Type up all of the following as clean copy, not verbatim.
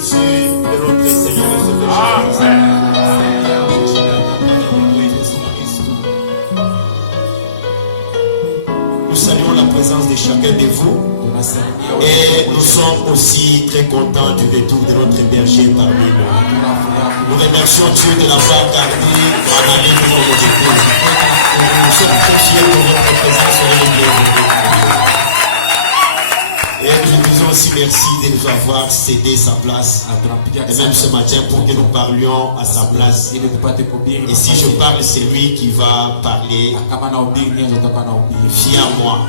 Jésus de notre Seigneur et Sauveur Jésus-Christ. Nous saluons la présence de chacun de vous et nous sommes aussi très contents du retour de notre berger parmi nous. Nous remercions Dieu de l'avoir gardé en année pour nos époux. Nous sommes très fiers de votre présence sur l'église. Et nous disons aussi merci de nous avoir cédé sa place. Et même ce matin pour que nous parlions à sa place. Et si je parle, c'est lui qui va parler. Fier à moi.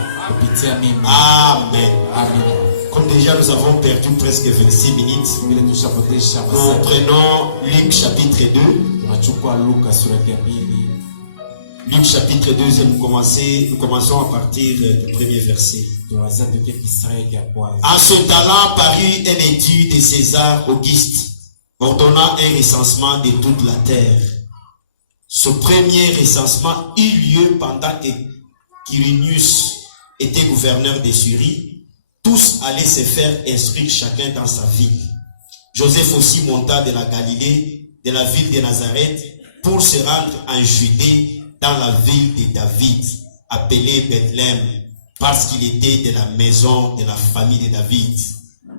Amen. Comme déjà nous avons perdu presque 26 minutes, nous prenons Luc chapitre 2. Luc chapitre 2, nous commençons à partir du premier verset. En ce temps-là parut un édit de César Auguste, ordonnant un recensement de toute la terre. Ce premier recensement eut lieu pendant que Quirinius était gouverneur de Syrie. Tous allaient se faire instruire chacun dans sa ville. Joseph aussi monta de la Galilée, de la ville de Nazareth, pour se rendre en Judée, dans la ville de David, appelée Bethléem, parce qu'il était de la maison de la famille de David,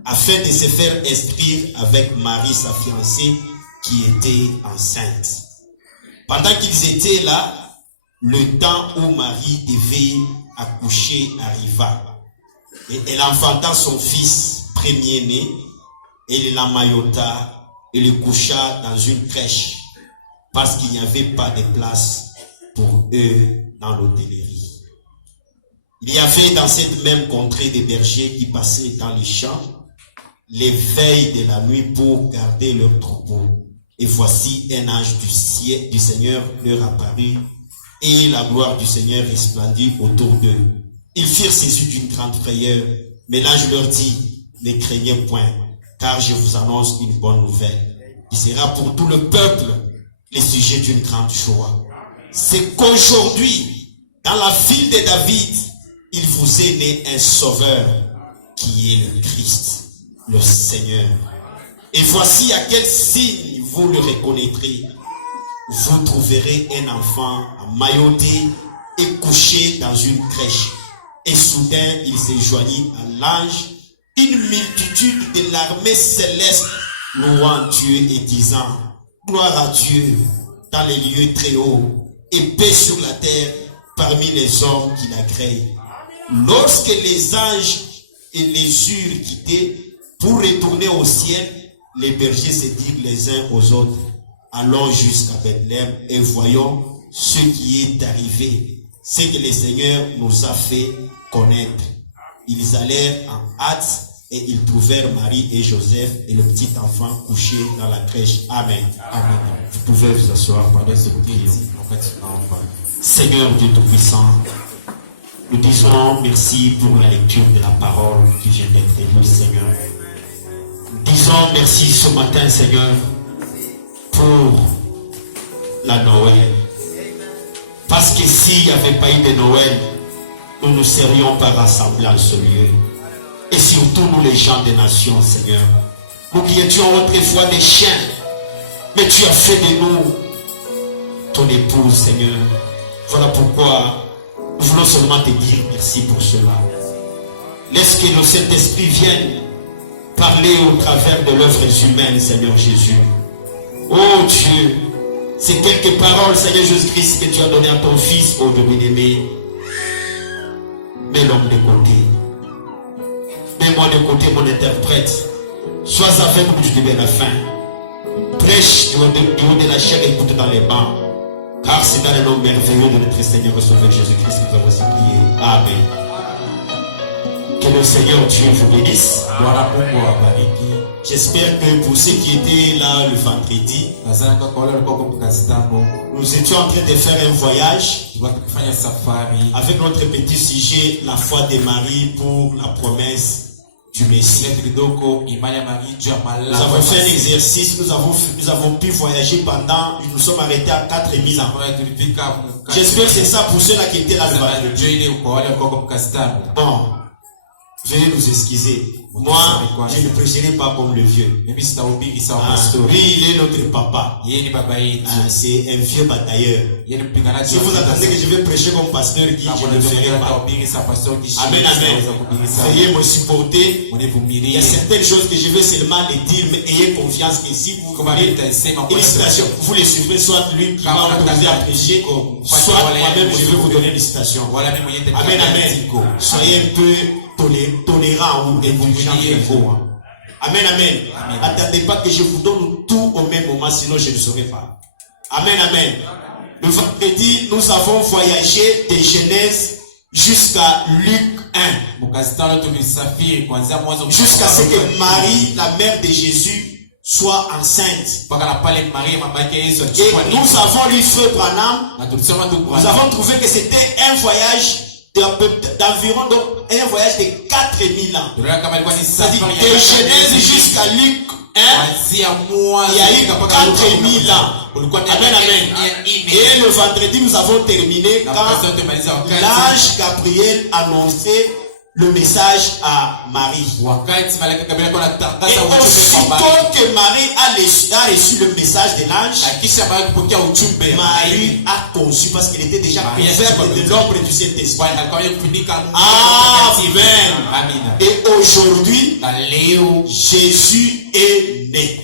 afin de se faire instruire avec Marie, sa fiancée, qui était enceinte. Pendant qu'ils étaient là, le temps où Marie devait accoucher arriva. Et elle enfanta son fils premier-né, et l'emmaillota et le coucha dans une crèche, parce qu'il n'y avait pas de place pour eux dans l'hôtellerie. Il y avait dans cette même contrée des bergers qui passaient dans les champs les veilles de la nuit pour garder leurs troupeaux. Et voici un ange du Seigneur leur apparut, et la gloire du Seigneur resplendit autour d'eux. Ils furent saisis d'une grande frayeur, mais l'ange leur dit, ne craignez point, car je vous annonce une bonne nouvelle, qui sera pour tout le peuple le sujet d'une grande joie. C'est qu'aujourd'hui, dans la ville de David, il vous est né un sauveur, qui est le Christ, le Seigneur. Et voici à quel signe vous le reconnaîtrez. Vous trouverez un enfant emmailloté et couché dans une crèche. Et soudain, il se joignit à l'ange, une multitude de l'armée céleste, louant Dieu et disant, gloire à Dieu dans les lieux très hauts, et paix sur la terre parmi les hommes qui l'agréent. Lorsque les anges et les eurent quittés pour retourner au ciel, les bergers se dirent les uns aux autres, allons jusqu'à Bethléem et voyons ce qui est arrivé, ce que le Seigneur nous a fait connaître. Ils allèrent en hâte et ils trouvèrent Marie et Joseph et le petit enfant couché dans la crèche. Amen. Amen. Vous pouvez vous asseoir pendant ce prière. Seigneur Dieu Tout-Puissant, nous disons merci pour la lecture de la parole qui vient d'être lue, Seigneur. Nous disons merci ce matin, Seigneur, pour la Noël. Parce que s'il n'y avait pas eu de Noël, nous ne serions pas rassemblés en ce lieu. Et surtout nous les gens des nations, Seigneur. Nous qui étions autrefois des chiens, mais tu as fait de nous ton épouse, Seigneur. Voilà pourquoi nous voulons seulement te dire merci pour cela. Laisse que le Saint-Esprit vienne parler au travers de l'œuvre humaine, Seigneur Jésus. Oh Dieu, c'est quelques paroles, Seigneur Jésus-Christ, que tu as donné à ton Fils, ô Dieu bien-aimé. Mets l'homme de côté. Mets-moi de côté, mon interprète. Sois avec nous du début à la fin. Prêche du haut de la chair et écoute dans les bancs. Car c'est dans le nom merveilleux de notre Seigneur et Sauveur Jésus-Christ que nous avons aussi prié. Amen. Que le Seigneur Dieu vous bénisse. J'espère que pour ceux qui étaient là le vendredi, nous étions en train de faire un voyage avec notre petit sujet, la foi de Marie pour la promesse du Messie. Nous avons fait un exercice, nous avons pu voyager pendant, nous sommes arrêtés à 4000 ans. J'espère que c'est ça pour ceux-là qui étaient là le vendredi. Bon, veuillez nous excuser. Moi, je ne prêcherai pas comme le vieux. Lui, il est notre papa. C'est un vieux batailleur. Si vous attendez que je vais prêcher comme pasteur Guy, je ne le ferai pas. Amen, amen. Veuillez me supporter. Il y a certaines choses que je vais seulement les dire, mais ayez confiance que si vous voulez une citation, vous les suivez, soit lui qui m'a autorisé à prêcher, soit moi-même je vais vous donner une citation. Amen, amen. Soyez un peu tolérant ou indulgent. Amen, amen. N'attendez pas que je vous donne tout au même moment, sinon je ne saurais pas. Amen, amen. Le vendredi, nous avons voyagé de Genèse jusqu'à Luc 1. Jusqu'à ce que Marie, la mère de Jésus, soit enceinte. Et nous avons lu Frère Branham. Nous avons trouvé que c'était un voyage d'environ un voyage de 4000 ans. C'est-à-dire de Genèse jusqu'à Luc 1, il y a eu 4000 ans. Amen, amen. Et le vendredi, nous avons terminé quand l'ange Gabriel annonçait le message à Marie. Et aussitôt que Marie a reçu le message de l'ange, Marie a conçu parce qu'elle était déjà couverte de l'ombre du Saint-Esprit. Amen. Et aujourd'hui, Jésus est né.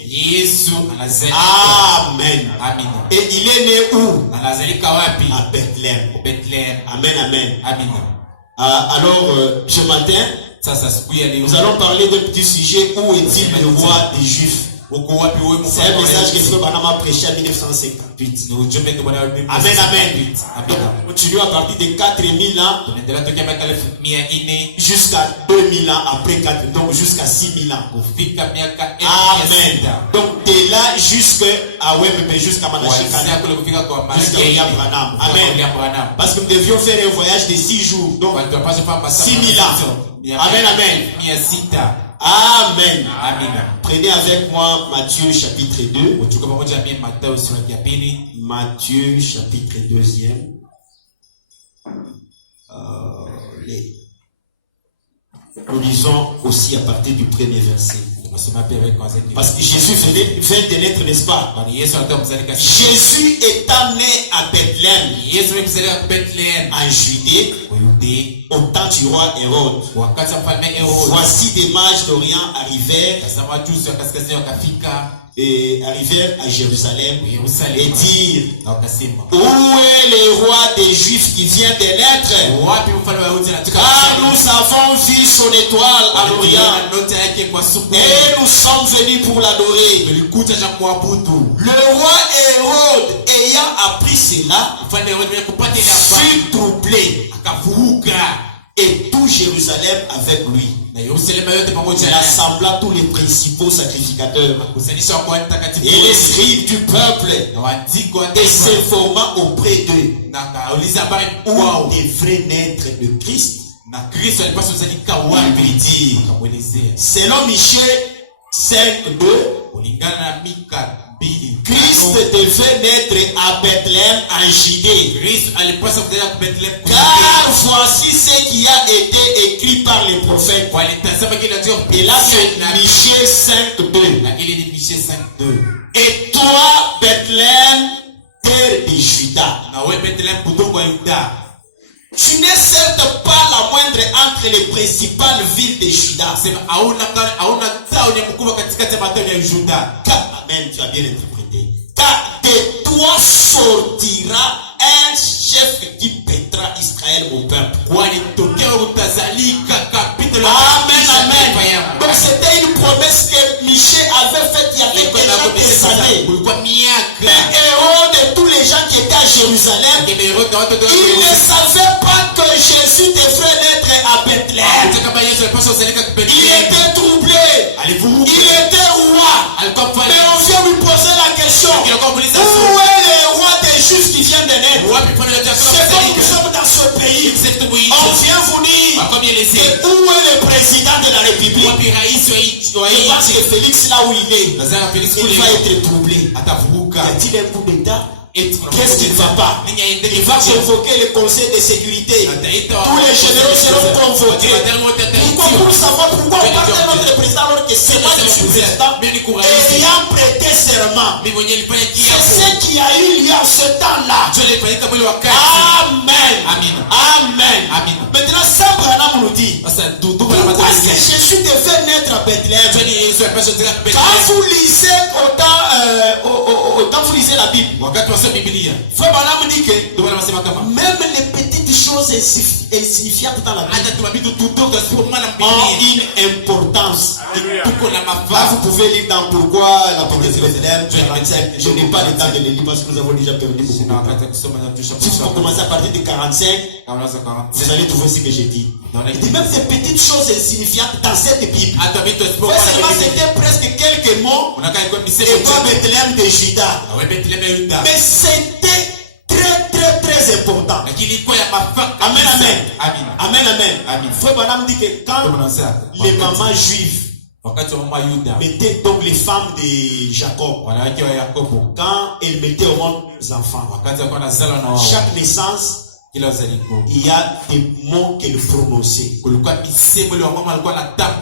Amen. Et il est né où? À Bethléem. Amen, amen. Alors, ce matin, nous allons parler d'un petit sujet. Où est-il le roi des Juifs? C'est un message que Frère Branham a prêché en 1958. Amen, amen. Continuons à partir de 4000 ans jusqu'à 2000 ans, après 4, donc jusqu'à 6000 ans. Amen. Donc de là jusqu'à Malachi, jusqu'à William Branham. Amen. Parce que nous devions faire un voyage de 6 jours. Donc 6000 ans. Amen, amen. Amen. Prenez avec moi Matthieu chapitre 2. Matthieu chapitre 2. Nous lisons aussi à partir du premier verset. Parce que Jésus vient de naître, n'est-ce pas? Jésus étant né à Bethléem, en Judée, au temps du roi Hérode. Voici des mages d'Orient arrivèrent à Jérusalem et dire: où est le roi des Juifs qui vient de naître? Car nous avons vu son étoile à l'Orient et nous sommes venus pour l'adorer. Le roi Hérode, ayant appris cela, fut troublé, et tout Jérusalem avec lui. Il assembla tous les principaux sacrificateurs et les scribes du peuple et s'informa auprès d'eux où devrait naître le Christ. Il lui dit, selon Michée 5:2, Christ devait naître à Bethléem en Judée. Car voici ce qui a été écrit par les prophètes. Et là c'est Michée 5:2. Et toi, Bethléem, terre de Juda, tu n'es certes pas la moindre entre les principales villes de Juda. Amen, tu as bien interprété. Car de toi sortira un chef qui pètera Israël au peuple. Amen, amen. Donc c'était une promesse que Michée avait faite il y avait déjà des années. Mais Hérode et tous les gens qui étaient à Jérusalem, ils ne savaient pas que Jésus devrait naître à Bethléem. Il était troublé. Il était roi. Mais on vient lui poser la question: où est le roi des Juifs qui vient de naître? C'est comme nous sommes dans ce pays. On vient vous dire: où est le président de la République? Je pense que Félix, là où il est, il va être troublé. Y a-t-il un coup d'État? Qu'est-ce qui ne va pas? Il va convoquer le conseil de sécurité. Tous les généraux seront convoqués. Pourquoi? Pour savoir pourquoi on parle de notre président alors que c'est moi qui suis président. Ayant prêté serment. C'est ce qui a eu lieu en ce temps-là. Amen. Amen. Maintenant, Saint Branham nous dit pourquoi est-ce que Jésus devait naître à Bethléem? Quand vous lisez quand vous lisez la Bible, Frère Branham dit que même les petites choses insignifiantes dans la Bible ont une importance. Là, vous pouvez lire dans Pourquoi la petite Bethléem. Je n'ai pas le temps de le lire parce que nous avons déjà perdu beaucoup de temps. Si vous commencez à partir de 45, vous allez trouver ce que j'ai dit. Il dit même ces petites choses insignifiantes dans cette Bible. Seulement c'était presque quelques mots. Et pas Bethléem de Juda. Mais c'était très important. Amen. Frère Branham dit que quand les mamans juives mettaient donc les femmes de Jacob, quand elles mettaient au monde les enfants, chaque naissance, il y a des mots qu'elles prononçaient.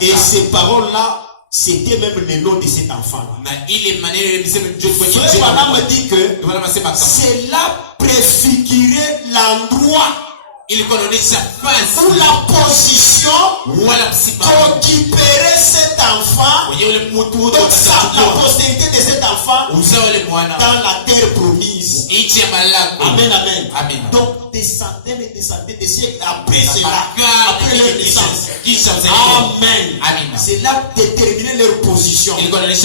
Et ces paroles-là, c'était même le nom de cet enfant-là. Frère Branham dit que cela préfigurait l'endroit où la position qu'occuperait cet enfant, donc la postérité de cet enfant dans la terre promise. Amen. Donc des centaines et des centaines de siècles après cela, après leur naissance. Amen. C'est là déterminer leur position. Vous allez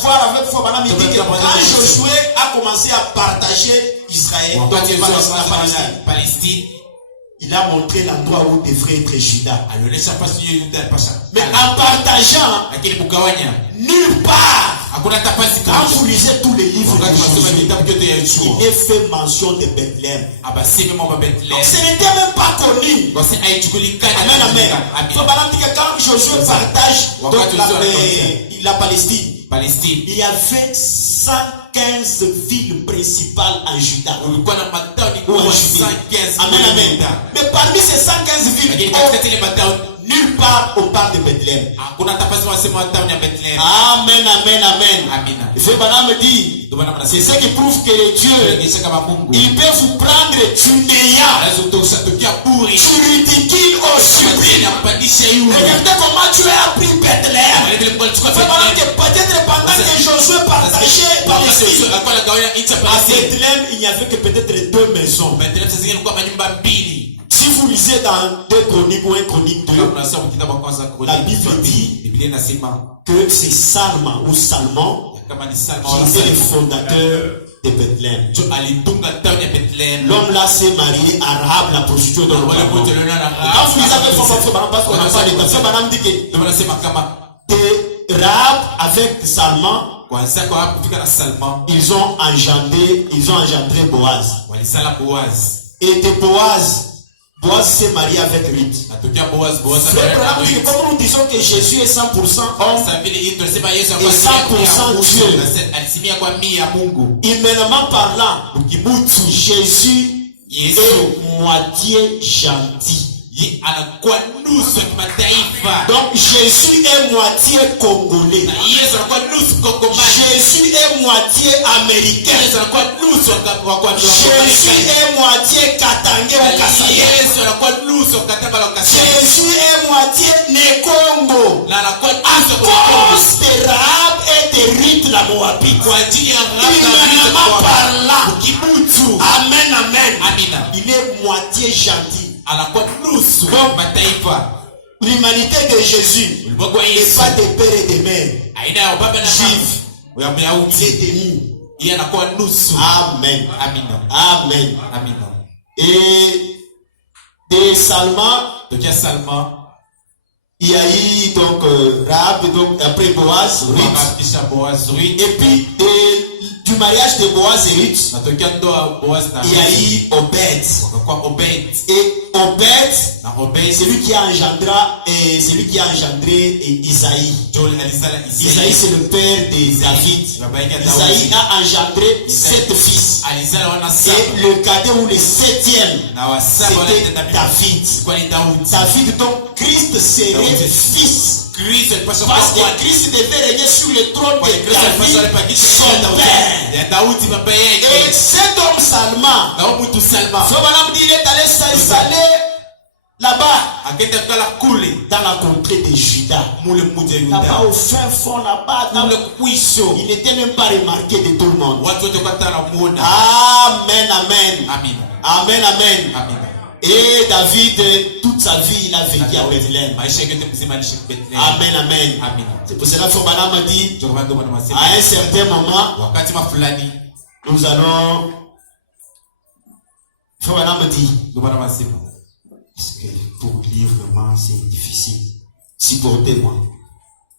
voir avec Frère Branham, il dit que quand Josué a commencé à partager Israël, la Palestine, il a montré l'endroit où devrait être Juda. Mais en partageant, nulle part, quand vous lisez tous les livres de Josué, il est fait mention de Bethléem. Donc ce n'était même pas connu. Amen. Faut pas dire que quand Josué partage la Palestine, il y avait 115 villes principales en Juda. Amen. Mais parmi ces 115 villes, nulle part on parle de Bethléem. Amen. Frère Branham me dit, c'est ce qui prouve que Dieu, il peut vous prendre du néant, tu ridicules au sublime. Regardez comment Dieu a pris Bethléem. Frère Branham, peut-être pendant que Josué partageait Palestine, à Bethléem, il n'y avait que peut-être 2 maisons. Si vous lisez dans 2 Chroniques ou 1 Chronique 2, la Bible dit que c'est Salman ou Salmon qui était le fondateur de Bethléem. L'homme là s'est marié à Rahab, la prostituée de l'homme. Quand vous lisez avec parce qu'on n'a pas de temps, Frère Branham dit que Rahab avec Salman, ils ont engendré Boaz. Et de Boaz s'est marié avec Ruth. Frère Branham dit que comme nous disons que Jésus est 100% homme et 100% Dieu, humainement parlant, Jésus est moitié gentil. Donc Jésus est moitié congolais. Jésus est moitié américain. Jésus est moitié katangé ou kassaye. Jésus est moitié Nekongo. À cause de Rahab et de Ruth la Moabite. Humainement parlant. Amen. Il est moitié gentil. L'humanité de Jésus n'est pas de père et de mère juif. Il est de nous. Amen. Et de Salman, il y a eu donc Rahab, donc après Boaz, et puis du mariage de Boaz et Ruth, il y a eu Obed. Et Obed, c'est lui qui a engendré Isaïe. Isaïe, c'est le père de David. Isaïe a engendré 7 fils. Et le cadet ou le 7e, c'était David. David, donc Christ serait fils. Parce que Christ devait régner sur le trône de David, son père. Et cet homme Salman, il est allé s'installer là-bas, dans la contrée de Juda. Là-bas, au fin fond, là-bas, il n'était même pas remarqué de tout le monde. Amen, amen. Amen, amen. Et David, toute sa vie, il a vécu à Bethléem. Amen, amen. C'est pour cela que Frère m'a dit, à un certain moment, nous allons... Frère m'a dit, est-ce que pour lire vraiment c'est difficile? Supportez-moi.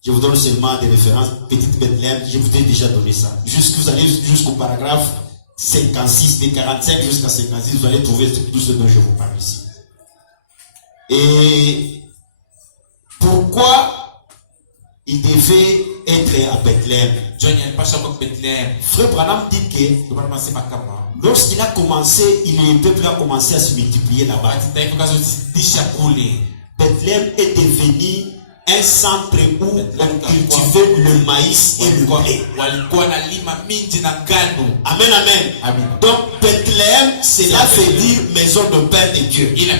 Je vous donne seulement des références. Petite Bethléem, je vous ai déjà donné ça. Vous allez jusqu'au paragraphe 56, de 45 jusqu'à 56, vous allez trouver tout ce dont je vous parle ici. Et pourquoi il devait être à Bethléem? Frère Branham dit que lorsqu'il a commencé, le peuple a commencé à se multiplier là-bas. Bethléem est devenu un centre où on cultivait le maïs et le blé. Amen, amen. Donc Bethléem, cela veut dire maison de pain de Dieu. Et à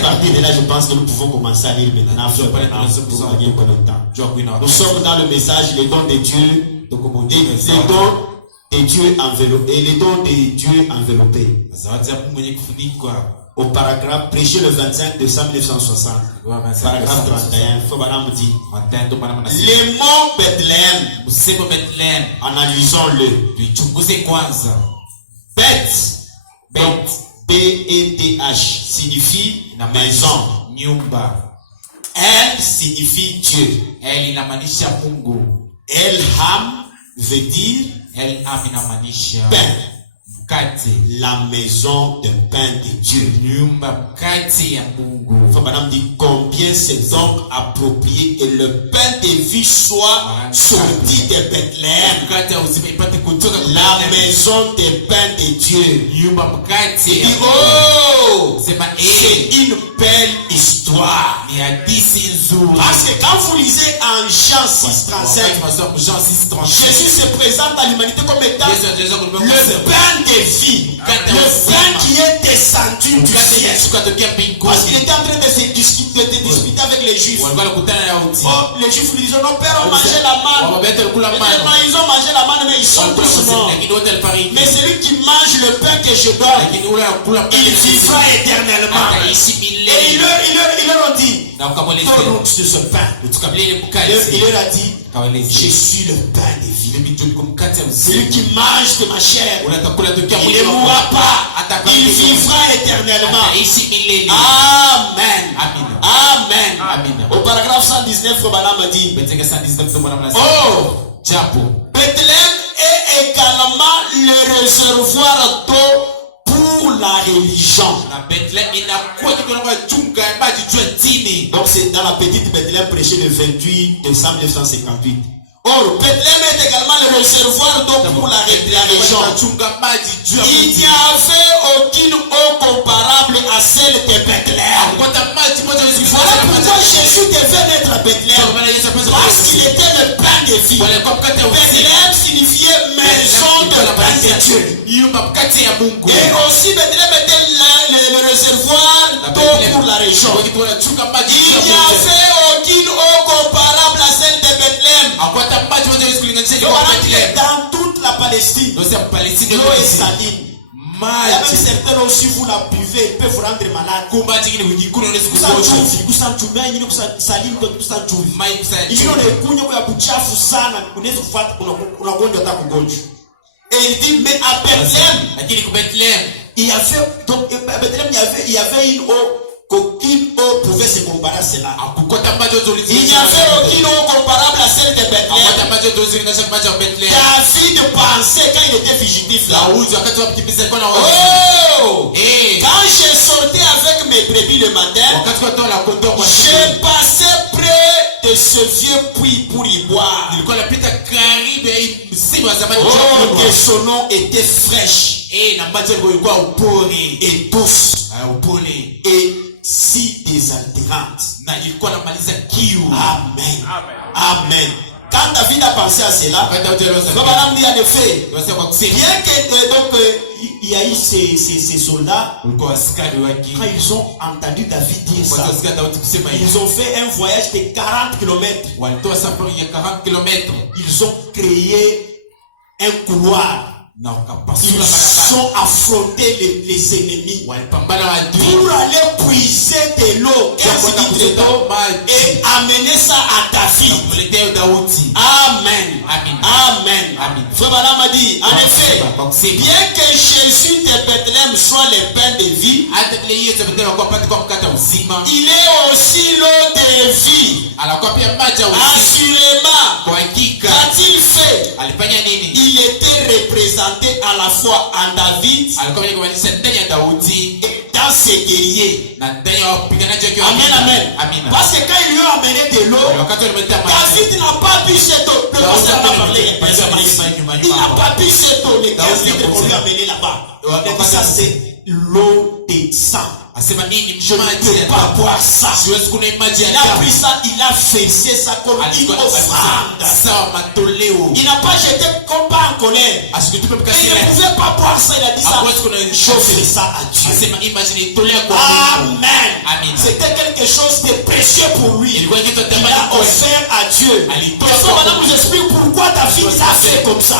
partir de là, je pense que nous pouvons commencer à lire maintenant. Nous sommes dans le message, les dons de Dieu, les dons de Dieu enveloppés, et les dons de Dieu enveloppés. Au paragraphe, prêché le 25 décembre 1960, paragraphe 31, Fobanam dit, le mot Bethléem, analysons-le. Beth, B-E-T-H, signifie maison. Elle signifie Dieu. Elham veut dire pain. La maison de pain de Dieu. Madame dit combien c'est donc approprié que le pain de vie soit sorti de Bethléem, la maison de pain de Dieu. Il dit oh, c'est une belle histoire. Parce que quand vous lisez en Jean 6,35, Jésus se présente à l'humanité comme étant le pain de vie, le pain qui est descendu du ciel. Parce qu'il était en train de se discuter avec les Juifs. Oh, les Juifs lui disaient, nos pères ont mangé la manne. Ils ont mangé la manne, mais ils sont tous morts. Mais celui qui mange le pain que je donne, il vivra éternellement. Et il leur a dit, donne-nous de ce pain. Il leur a dit, je suis le pain de vie. Celui qui mange de ma chair, il ne mourra pas, il vivra éternellement. Amen. Amen. Au paragraphe 119, Robanam dit, oh, Bethléem est également le réservoir d'eau pour la religion. Donc c'est dans la petite Bethléem prêchée le 28 décembre 1958. Or, Bethléem est également le réservoir d'eau pour la religion. Il n'y avait aucune eau comparable à celle de Bethléem. Voilà pourquoi Jésus devait naître à Bethléem. Parce qu'il était le pain de vie. Bethléem signifiait maison de pain de Dieu. Et aussi Bethléem était le réservoir d'eau pour la région. Il n'y avait aucune eau comparable à celle de Bethléem. Dans toute la Palestine, l'eau est saline. Il y a même certaines eaux, si vous la buvez, il peut vous rendre malade. Et il dit, mais à Bethléem, il y avait une eau qu'aucune eau pouvait se comparer à cela. Il n'y avait aucune eau comparable à celle de Bethléem. David pensait quand il était fugitif là. Oh! Quand je sortais avec mes brebis le matin, je passais près de ce vieux puits pour y boire. Oh, que son nom était fraîche et douce et si désaltérante. Amen. Amen. Quand David a pensé à cela, en effet, bien que il y a eu ces soldats, quand ils ont entendu David dire ça, ils ont fait un voyage de 40 km. Ils ont créé un couloir. Ils ont affronté les ennemis pour aller puiser de l'eau, 15 litres d'eau, et amener ça à David. Amen. Amen. Frère Balaam a dit, en effet, bien que Jésus de Bethléem soit le pain de vie, il est aussi l'eau de vie. Assurément, qu'a-t-il fait? Il était représenté à la fois en David et dans ses guerriers. Amen, amen. Parce que quand ils lui ont amené de l'eau, David n'a pas bu cette eau. Il n'a pas bu cette eau. Les 15 litres qu'on lui a amené là-bas. Ça, c'est l'eau des sang. Je ne peux pas boire ça. Il a pris ça, il a versé ça comme une offrande. Il n'a pas jeté comme pas en colère. Il ne pouvait pas boire ça, il a dit ça. Je fais ça à Dieu. Amen. C'était quelque chose de précieux pour lui. Il a offert à Dieu. Maintenant, je vous explique pourquoi David a fait comme ça.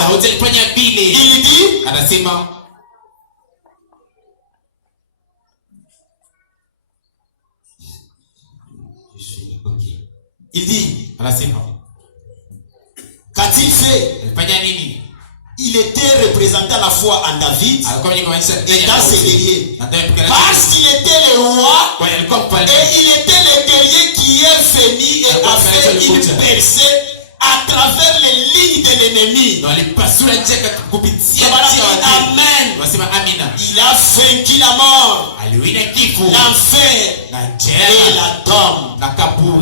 Il dit, il dit, qu'a-t-il fait? Il était représenté à la fois en David et dans ses guerriers. Parce qu'il était le roi et il était le guerrier qui est venu et a fait une percée à travers les lignes de l'ennemi. Amen. Il a vaincu la mort, l'enfer et la tombe,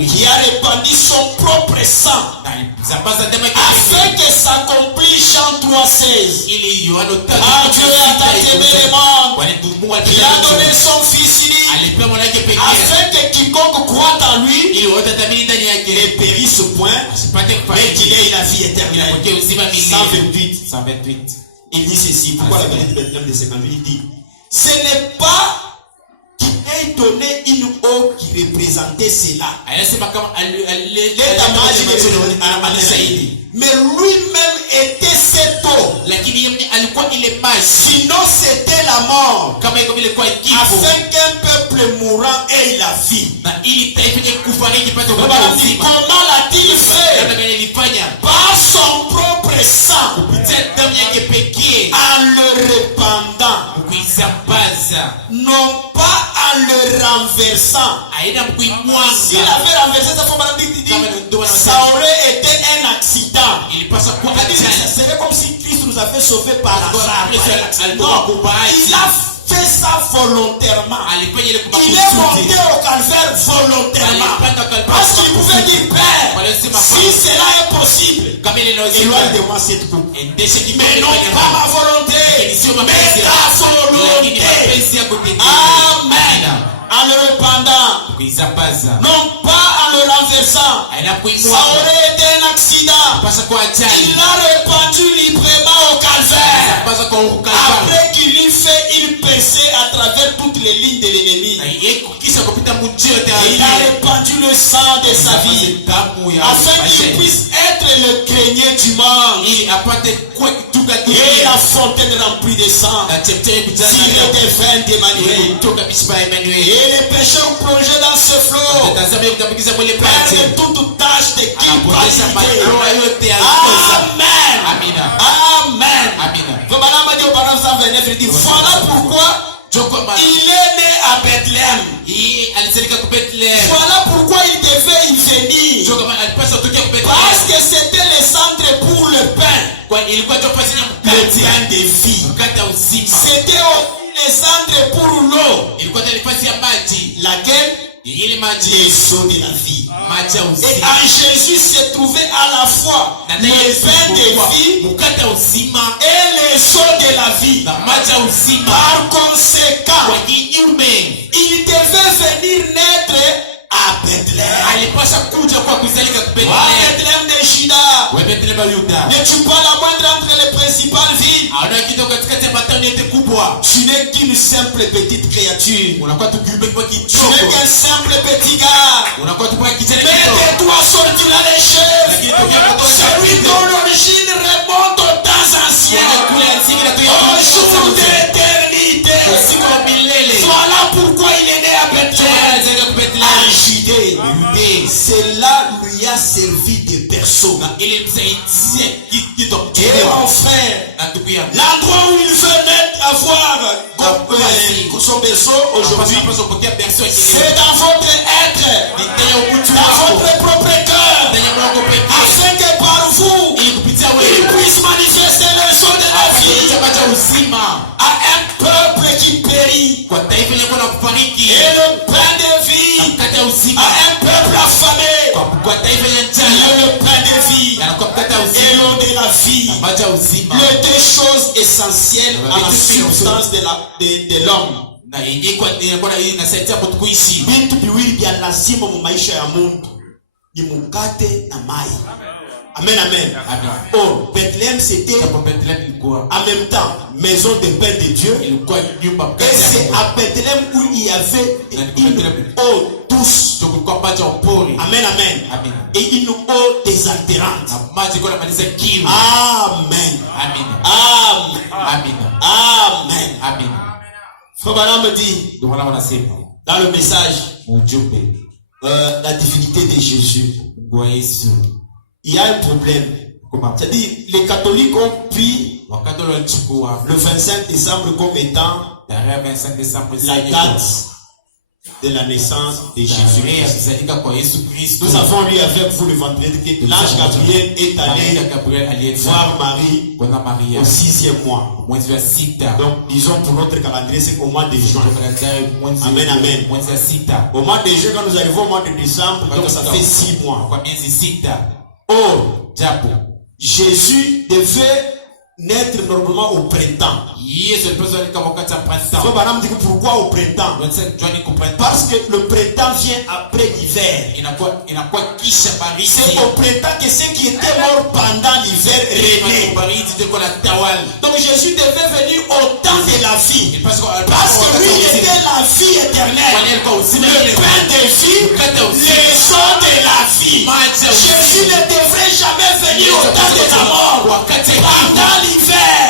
qui a répandu son propre sang afin que s'accomplisse Jean 3,16. Ah, Dieu a tant aimé le monde, il a donné son fils unique afin que quiconque croit en lui ne périsse point, mais qu'il ait la vie éternelle. 128. Il dit ceci. Pourquoi la vérité de Bethléem de 50 il dit, ce n'est pas qu'il ait donné une eau qui représentait cela, mais lui-même était cette eau. Sinon c'était la mort, afin qu'un peuple mourant ait la vie. Comment l'a-t-il fait? Par son propre sang, en le répandant, non pas en le renversant. S'il avait renversé ça aurait été un accident. Ça serait comme si Christ nous avait sauvés par hasard. Non, il a fait ça volontairement. Il est monté au calvaire volontairement. Parce qu'il pouvait dire, Père, si cela est possible, éloigne de moi cette coupe. Mais non pas ma volonté, mais ta volonté. Amen. En le répandant, non pas en le renversant, ça aurait été un accident. Il l'a répandu librement au calvaire après qu'il eut fait une percée à travers toutes les lignes de l'ennemi. Il a répandu le sang de sa vie afin qu'il puisse être le grenier du monde et la fontaine remplie de sang tirée des veines d'Emmanuel. Et les pécheurs plongés dans ce flot perdent toute tâche de culpabilité. Amen. Amen. Voilà pourquoi il est né à Bethléem. Voilà pourquoi il devait y venir. Parce que c'était le centre le pain de vie. C'était aussi les cendres pour l'eau, laquelle les eaux de la vie. Et en Jésus se trouvait à la fois le pain de vie et les eaux de la vie. Par conséquent, il devait venir naître à Bethléem. Bethléem de Juda. N'es-tu pas la moindre entre les principales villes? Tu n'es qu'une simple petite créature. Tu n'es qu'un simple petit gars. Mais de toi sortira les chefs. Celui dont l'origine remonte aux temps anciens, au jour d'éternité. Voilà pourquoi il est né à Bethléem. En Judée. Cela lui a servi de personne. Et mon frère, l'endroit où il veut avoir son berceau aujourd'hui, c'est dans votre être, dans votre propre cœur, afin que par vous, il puisse manifester le son de la vie à un peuple qui périt, et le pain de vie à un peuple affamé, le pain de vie et l'eau de la vie, les deux choses essentielles à la substance de l'homme. Vitu viwili vya lazima mu maisha ya Mungu ni mkate na mai. Amen, amen. Oh, Bethléem c'était en même temps maison de pain de Dieu. Et c'est à Bethléem où il y avait une eau douce. Amen, amen. Et une eau désaltérante. Amen. Amen. Amen. Frère Branham me dit dans le message la divinité de Jésus. Il y a un problème. C'est-à-dire, les catholiques ont pris le 25 décembre comme étant la date de la naissance de Jésus. Nous avons lu avec vous le vendredi que l'ange Gabriel est allé voir Marie au 6e mois. Donc, disons pour notre calendrier, c'est au mois de juin. Amen, amen. Au mois de juin, quand nous arrivons au mois de décembre, donc ça fait 6 mois. Oh, Jésus devait naître normalement au printemps. Frère Branham dit pourquoi au printemps? Parce que le printemps vient après l'hiver. C'est au printemps que ceux qui étaient morts pendant l'hiver renaissent. Donc Jésus devait venir au temps de la vie. Parce que lui il était la vie éternelle. Le pain de vie, les eaux de la vie. Jésus ne devrait jamais venir au temps de la mort. Pendant l'hiver,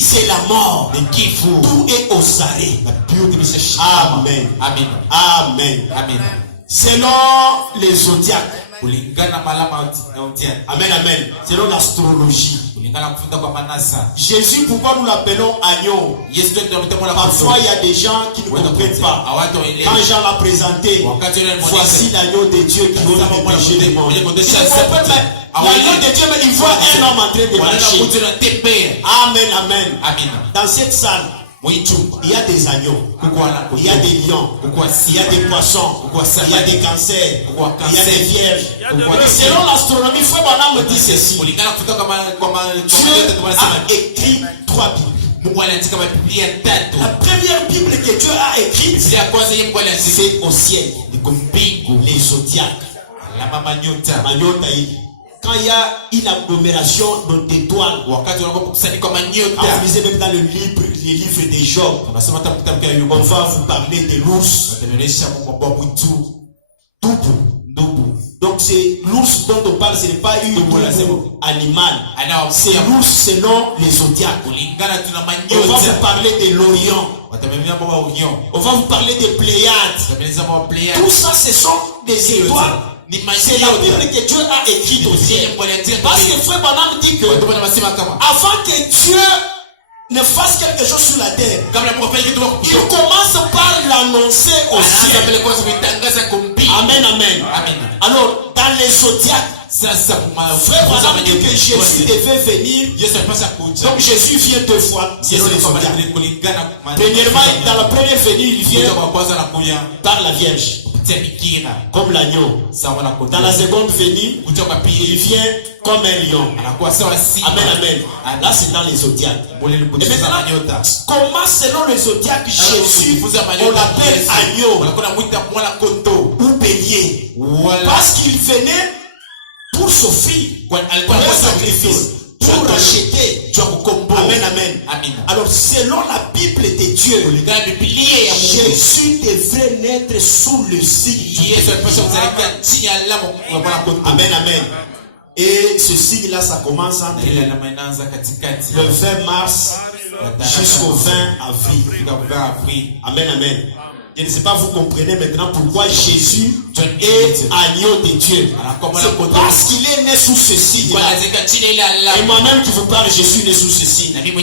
c'est la mort. Tout est au arrêt. Amen. Amen. Amen. Amen. Selon les zodiacs. Amen, amen. Selon l'astrologie. Jésus, pourquoi nous l'appelons agneau? Parfois il y a des gens qui ne comprennent pas. Quand Jean l'a présenté, voici l'agneau de Dieu qui ôte les péchés des mondes. L'agneau de Dieu, mais il voit un homme en train de marcher. Amen, amen. Dans cette salle, il y a des agneaux, il y a des lions, il y a des poissons, il y a des cancers, il y a des vierges. Selon l'astronomie, Frère Branham me dit ceci. Dieu a écrit 3 Bibles. La première Bible que Dieu a écrite, c'est au ciel. Les zodiacs. Quand il y a une agglomération d'étoiles, vous lisez même dans les livres de Job, on va vous parler de l'ours. Donc c'est l'ours dont on parle, ce n'est pas une animal. C'est l'ours selon les zodiacs. On va vous parler de l'Orion. On va vous parler des Pléiades. Tout ça, ce sont des étoiles. C'est la Bible que Dieu a écrite aussi. Parce que Frère Branham dit que avant que Dieu ne fasse quelque chose sur la terre, il commence par l'annoncer au ciel. Amen, amen. Alors, dans les zodiacs, Frère Branham dit que Jésus devait venir. Donc Jésus vient 2 fois. Premièrement, dans la première venue, il vient par la Vierge, comme l'agneau. Dans la seconde venue, il vient comme un lion. Amen, amen. Là, c'est dans les zodiacs. Et maintenant, comment selon les zodiacs, Jésus, on l'appelle agneau ou bélier? Parce qu'il venait pour s'offrir, pour un sacrifice, pour racheter. Amen, amen. Alors, selon la Bible de Dieu, Jésus devrait naître sous le signe. Amen, amen. Et ce signe-là, ça commence entre le 20 mars jusqu'au 20 avril. Amen, amen. Je ne sais pas, vous comprenez maintenant pourquoi Jésus est agneau de Dieu. C'est parce qu'il est né sous ce signe. Et moi-même qui vous parle, je suis né sous ce signe. Amen,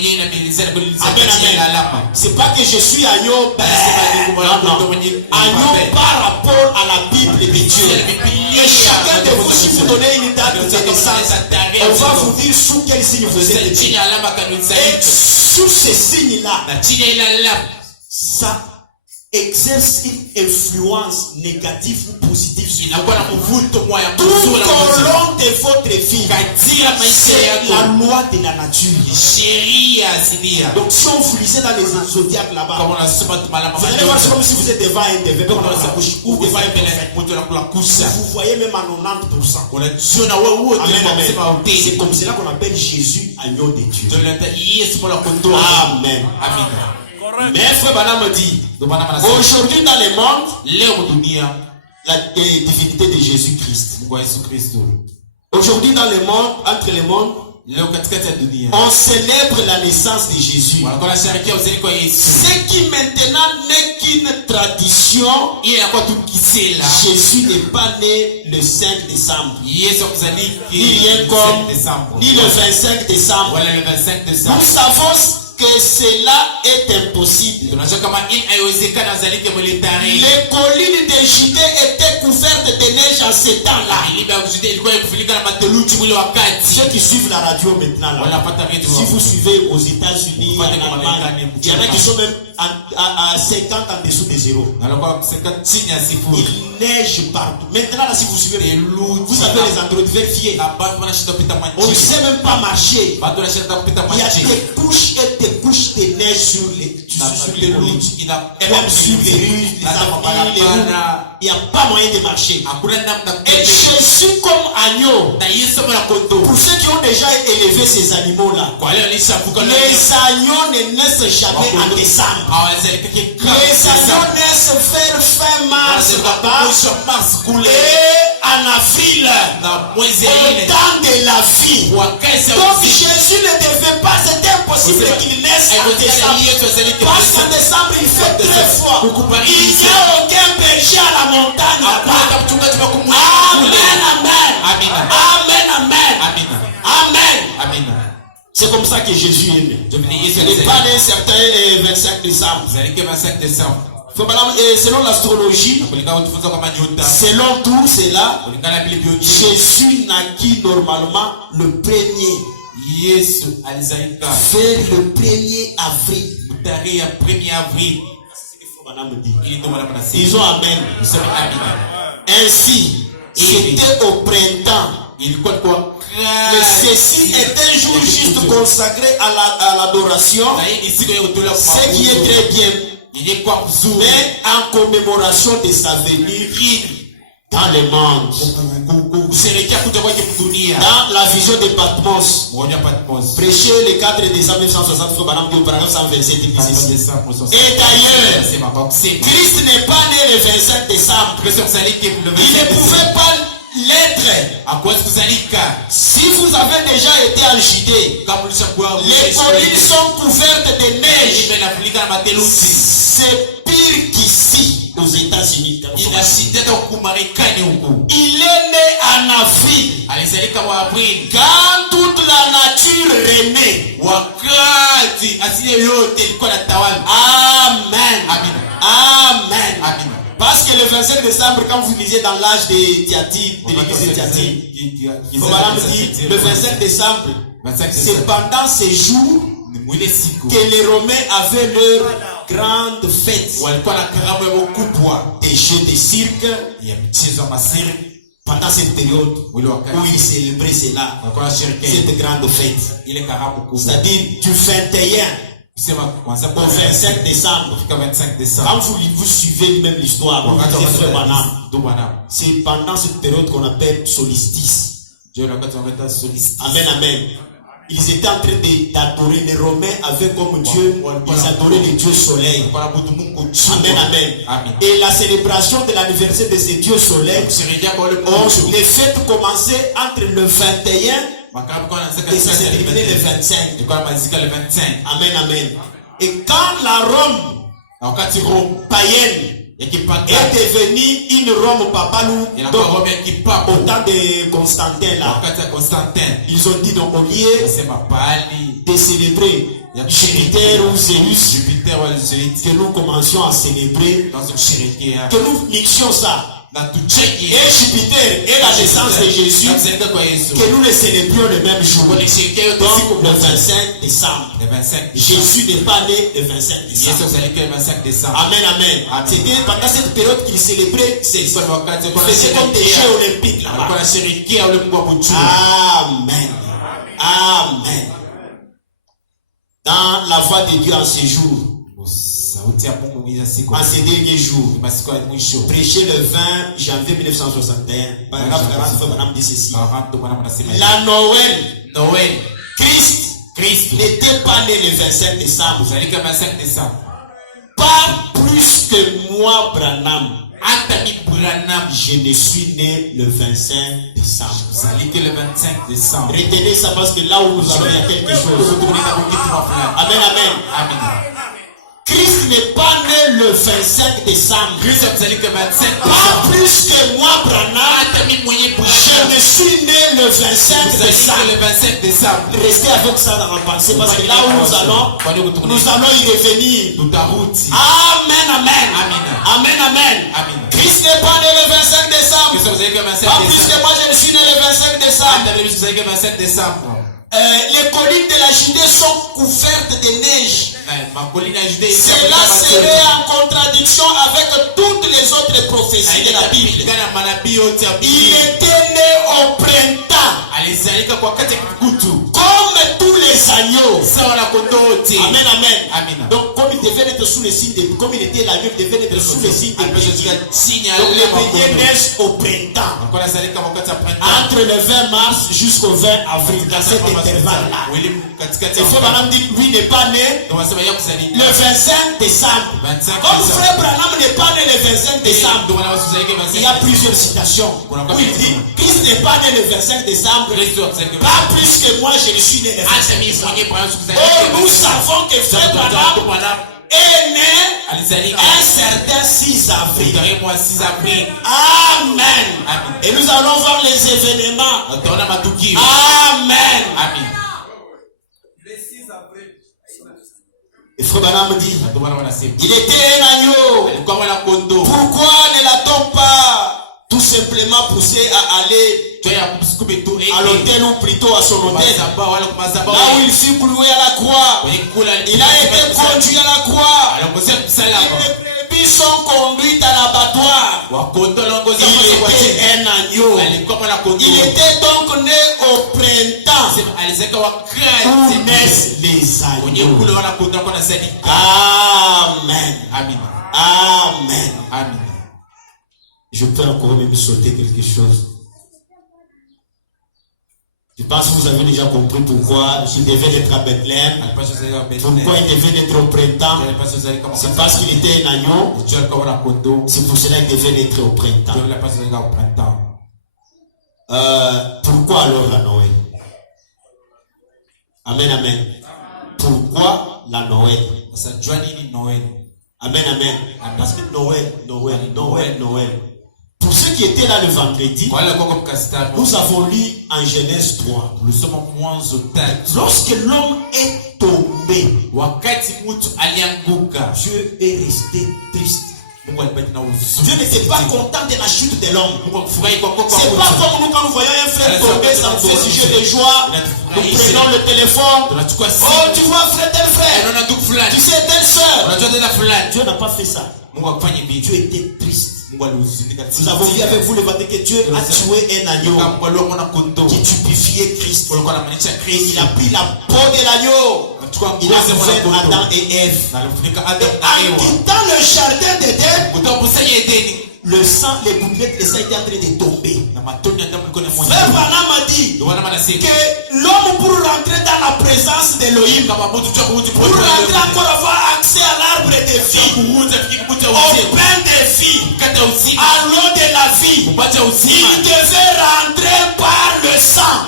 amen. C'est pas que je suis agneau, agneau par rapport à la Bible de Dieu. Et chacun de vous, si vous donnez une date de naissance, on va vous dire sous quel signe vous êtes. Et sous ce signe-là, ça exerce une influence négative ou positive sur tout au long de votre vie. C'est la loi de la nature. Donc si on vous lisait dans les zodiacs là-bas, vous allez voir, c'est comme si vous êtes devant un bébé ou devant un bébé. Vous voyez même à 90%. Amen, amen. C'est comme cela qu'on appelle Jésus agneau de Dieu. Amen. Mais frère Branham me dit, aujourd'hui dans le monde, la divinité de Jésus-Christ. Aujourd'hui dans le monde, entre les mondes, on célèbre la naissance de Jésus. Ce qui maintenant n'est qu'une tradition. Jésus n'est pas né le 5 décembre. Ni rien comme, ni le 25 décembre. Nous savons que cela est impossible. Les collines de Judée étaient couvertes de neige en ce temps-là. Ceux qui suivent la radio maintenant, là, si vous suivez aux États-Unis, en Allemagne, il y en a qui sont même à 50 en dessous de zéro. Il neige partout. Maintenant, là, si vous suivez, vous avez les endroits, vérifiez. On ne sait même pas marcher. Il y a des couches et des couches de neige sur les routes. Et même sur les rues, les avenues, les routes. Il n'y a pas moyen de marcher. Et Jésus comme agneau, pour ceux qui ont déjà élevé ces animaux-là, les agneaux ne naissent jamais en décembre. Les agneaux naissent vers fin mars et en avril, au temps de la vie. Donc Jésus ne devait pas, c'était impossible qu'il naisse en décembre. Parce qu'en décembre il fait très froid. Il n'y a aucun berger à la montagne là-bas. Amen, amen. Amen, amen. Amen. C'est comme ça que Jésus est né. Ce n'est pas né certain 25 décembre. Selon l'astrologie, selon tout cela, Jésus naquit normalement le 1er. Vers le 1er avril. Disons amen. Ainsi, c'était au printemps. Mais ceci est un jour juste consacré à l'adoration, ce qui est très bien, mais en commémoration de sa venue dans le monde. Dans la vision de Patmos, prêché le 4 décembre 1960, au paragraphe 127, il dit ceci. Et d'ailleurs, Christ n'est pas né le 25 décembre. Il ne pouvait pas l'être. Si vous avez déjà été en Judée, les collines sont couvertes de neige. C'est pire qu'ici aux États-Unis. Il est né en avril, quand toute la nature renaît. Amen. Amen. Parce que le 25 décembre, quand vous lisez dans l'âge de Thyatire, de l'église de Thyatire, le 25 décembre, c'est pendant ces jours que les Romains avaient leur grande fête. Des jeux de cirque. Pendant cette période où ils célébraient cela, cette grande fête. C'est-à-dire du 21 au 25 décembre. Quand vous suivez même l'histoire, c'est pendant cette période qu'on appelle solstice. Amen, amen. Ils étaient en train d'adorer. Les Romains avaient comme Dieu, ils adoraient le Dieu soleil. Amen, amen. Et la célébration de l'anniversaire de ce Dieu soleil, les fêtes commençaient entre le 21 et ça s'est terminé le 25. Amen, amen. Et quand la Rome païenne est devenue une Rome papalou, au temps de Constantin là, ils ont dit donc au lieu de célébrer Jupiter ou Zélus, que nous commencions à célébrer, que nous mixions ça. Et Jupiter et la naissance de Jésus, que nous les célébrions le même jour, donc le 25 décembre. Jésus n'est pas né le 25 décembre. Amen, amen. C'était pendant cette période qu'il célébrait, c'était comme des Jeux olympiques là-bas. Amen. Amen. Dans la voie de Dieu en ces jours, en ces derniers jours, prêché le 20 janvier 1961, paragraphe 40, madame dit ceci. La Noël, Christ n'était pas né le 25 décembre. Pas plus que moi, Branham. Je ne suis né le 25 décembre. Retenez ça parce que là où nous allons, il y a quelque chose. Amen, amen. Christ n'est pas né le 25 décembre. Pas plus que moi, Branham. Je ne suis né le 25 décembre. Restez avec ça dans la pensée parce que là où nous allons y revenir. Amen, amen. Amen, amen. Christ n'est pas né le 25 décembre. Pas plus que moi, je ne suis né le 25 décembre. Les collines de la Judée sont couvertes de neige. Cela serait en contradiction avec toutes les autres prophéties de la Bible. Il était né au printemps, comme tous les agneaux. Amen, amen. Donc comme il devait être sous le signe de, comme il était l'agneau, il devait être sous le signe de bélier. Donc les béliers naissent au printemps, entre le 20 mars jusqu'au 20 avril, dans cet intervalle-là. Il faut Branham dire lui n'est pas né le 25 décembre. Comme frère Branham n'est pas né le 25 décembre, il y a plusieurs citations où il dit Christ n'est pas né le 25 décembre. Pas plus que moi je ne suis né le 25 décembre. Oh, nous savons que frère Branham est né un certain 6 avril. Amen. Et nous allons voir les événements. Amen. Et frère Branham dit, il était un agneau. Pourquoi ne l'a-t-on pas tout simplement poussé à aller à l'hôtel ou plutôt à son hôtel, là où il fut cloué à la croix? Il a été conduit à la croix. Les brebis sont conduites à l'abattoir. Il était un agneau. Il était donc né au printemps où naissent les agneaux. Amen. Amen. Amen. Je peux encore même sauter quelque chose. Je pense que vous avez déjà compris pourquoi il devait être à Bethléem. Pourquoi il devait être au printemps. C'est parce qu'il était un agneau. C'est pour cela qu'il devait être au printemps. Pourquoi alors la Noël? Amen, amen. Pourquoi la Noël? Amen, amen. Parce que Noël. Pour ceux qui étaient là le vendredi, nous avons lu en Genèse 3. Lorsque l'homme est tombé, Dieu est resté triste. Dieu n'était pas content de la chute de l'homme. C'est pas comme nous quand nous voyons un frère tomber, ça nous fait sujet de joie. Nous prenons le téléphone. Oh, tu vois frère tel frère. Tu sais telle soeur. Dieu n'a pas fait ça. Dieu était triste. Nous avons vu avec vous le matin que Dieu a tué un agneau qui typifiait Christ. Et il a pris la peau de l'agneau. Il a fait Adam et Ève. En quittant le jardin d'Éden, le sang, les gouttelettes, le sang était en train de tomber. Frère Branham a dit que l'homme pour rentrer dans la présence d'Elohim, pour rentrer encore avoir accès à l'arbre de vie, au pain de vie, à l'eau de la vie, il devait rentrer par le sang,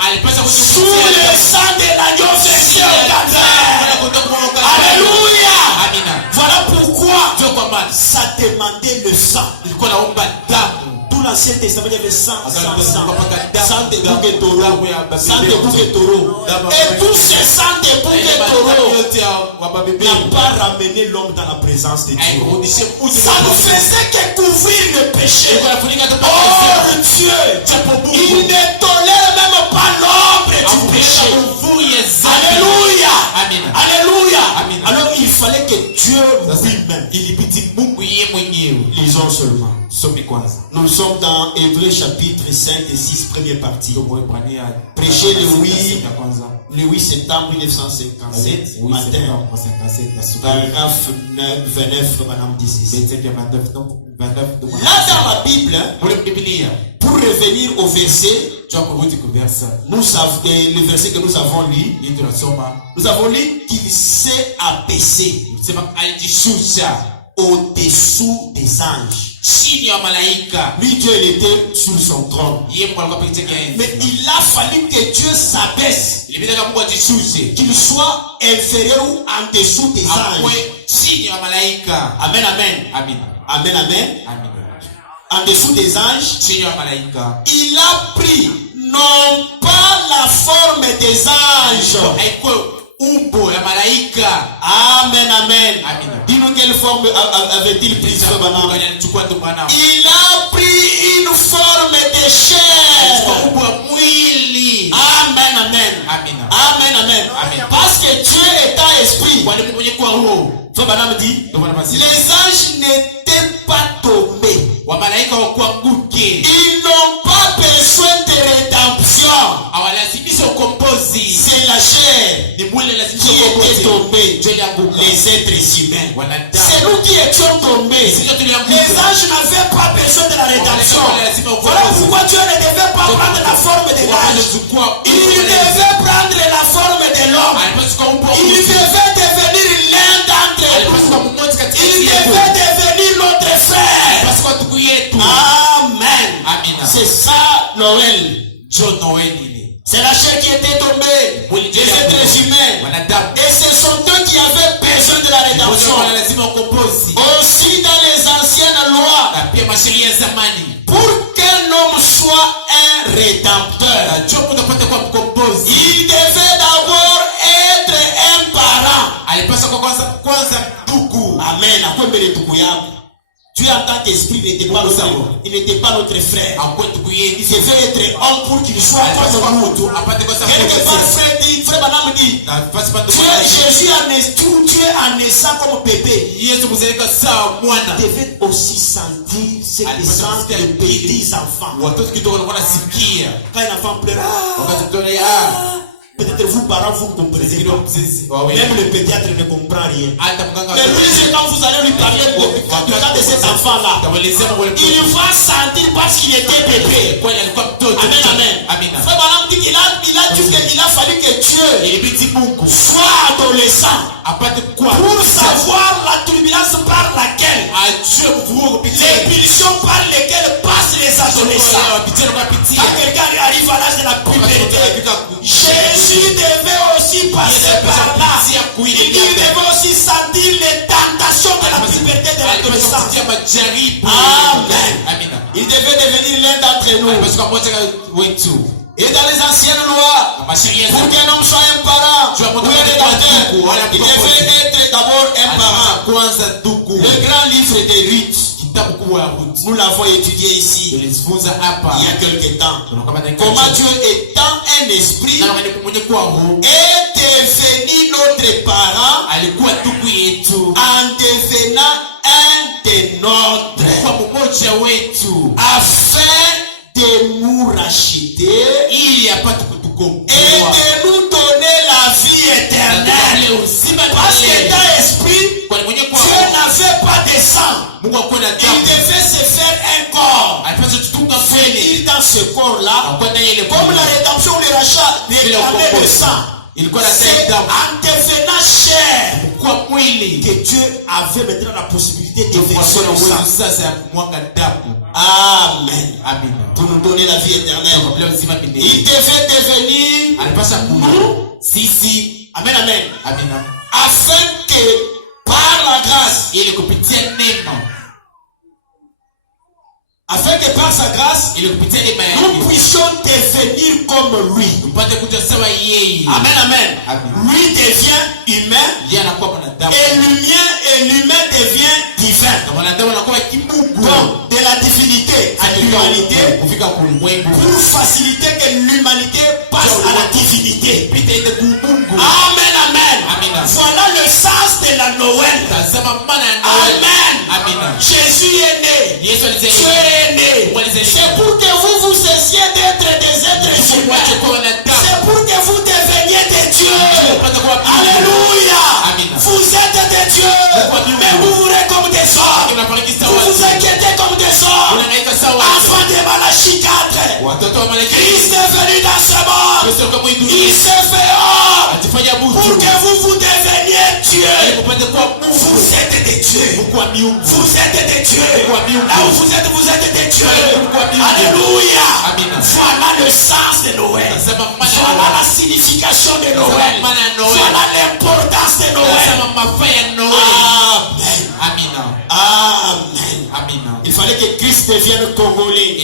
sous le sang de l'agneau versé au calvaire. Alléluia. Voilà pourquoi ça demandait le sang. Tout l'Ancien Testament, il y avait sang de bouc et taureau. Sang de bouc et taureau. Et tout ce sang de bouc et taureau n'a pas ramené l'homme dans la présence de Dieu. Ça ne faisait que couvrir le péché. Oh Dieu, il ne tolère même pas l'ombre du péché. Alléluia. Alléluia. Alors il fallait que Dieu lui-même. Lisons seulement. Nous sommes dans Hébreux chapitre 5 et 6, première partie. Prêché le 8 septembre 1957, matin. Paragraphe 29, madame 16. Là dans la Bible, pour revenir au verset, le verset que nous avons lu, nous avons lu qu'il s'est abaissé au-dessous des anges. Lui, Dieu, il était sur son trône. Mais il a fallu que Dieu s'abaisse, qu'il soit inférieur ou en dessous des anges. Amen, amen. Amen, amen. En dessous des anges, il a pris non pas la forme des anges. Amen, amen. Dis-nous quelle forme avait-il pris? Il a pris une forme de chair. Amen, amen. Amen, amen. Parce que Dieu est un esprit. Banam dit, les anges n'étaient pas tombés. Ils n'ont pas besoin de rédemption. C'est la chair qui était tombée. Les êtres humains. C'est nous qui étions tombés. Les anges n'avaient pas besoin de la rédemption. Voilà pourquoi Dieu ne devait pas prendre la forme de l'ange. Il devait prendre la forme de l'homme. Il devait devenir l'un d'entre nous. Il devait devenir notre frère. Amen. C'est ça Noël. C'est la chair qui était tombée. Les êtres humains. Et ce sont eux qui avaient besoin de la rédemption. Aussi dans les anciennes lois, pour qu'un homme soit un rédempteur, il devait d'abord être un parent. Amen. Dieu en tant qu'esprit n'était pas il n'était pas notre frère. Il devait être homme pour qu'il soit comme nous. Quelque part, frère Branham dit, Dieu en naissant comme bébé, il devait aussi sentir ce que sentent les petits enfants. Quand un enfant pleure, peut-être vous, parents, vous ne comprenez pas. Même le pédiatre ne comprend rien. Mais lui, quand vous allez lui parler de cet enfant-là, il va sentir parce qu'il était bébé. Amen, amen. Frère Branham dit qu'il a fallu que Dieu soit adolescent pour savoir la turbulence par laquelle, les pulsions par lesquelles passent les adolescents. Quand quelqu'un arrive à l'âge de la puberté, Jésus devait aussi passer par là. Il devait aussi sentir les tentations de la puberté de l'adolescence. Amen. Il devait devenir l'un d'entre nous. Et dans les anciennes lois, pour qu'un homme soit un parent ou un rédempteur, il devait être d'abord un parent. Le grand livre de Ruth Nous l'avons étudié ici il y a quelque temps. Comment Dieu étant un esprit est devenu notre parent en devenant un des nôtres afin de nous racheter et de nous donner la vie éternelle. Parce que dans l'esprit, Dieu n'avait pas de sang. Il devait se faire un corps. Venir dans ce corps-là, comme la rédemption, le rachat, réclamait le sang. C'est en devenant chair que Dieu avait maintenant la possibilité de verser le sang. Amen. Pour nous donner la vie éternelle. Il devait devenir nous. Amen, amen. Afin que par la grâce, afin que par sa grâce, nous puissions devenir comme lui. Amen, amen. Lui devient humain et l'humain devient divin. Donc, de la divinité à l'humanité, pour faciliter que l'humanité passe à la divinité. Amen, amen. Voilà le sens de la Noël. Amen. Jésus est né. Dieu est né. C'est pour que vous vous cessiez d'être des êtres humains. C'est pour que vous deveniez des dieux. Alléluia. Vous êtes des dieux. Mais vous voulez comme des hommes. Vous vous inquiétez comme des hommes. Enfant de Malachie 4. Christ est venu dans ce monde. Il s'est fait homme pour que vous deveniez Dieu. Vous êtes des dieux. Vous êtes des dieux. Là où vous êtes des dieux. Alléluia. Voilà le sens de Noël. Voilà la signification de Noël. Voilà l'importance de Noël. Amen. Il fallait que Christ devienne congolais.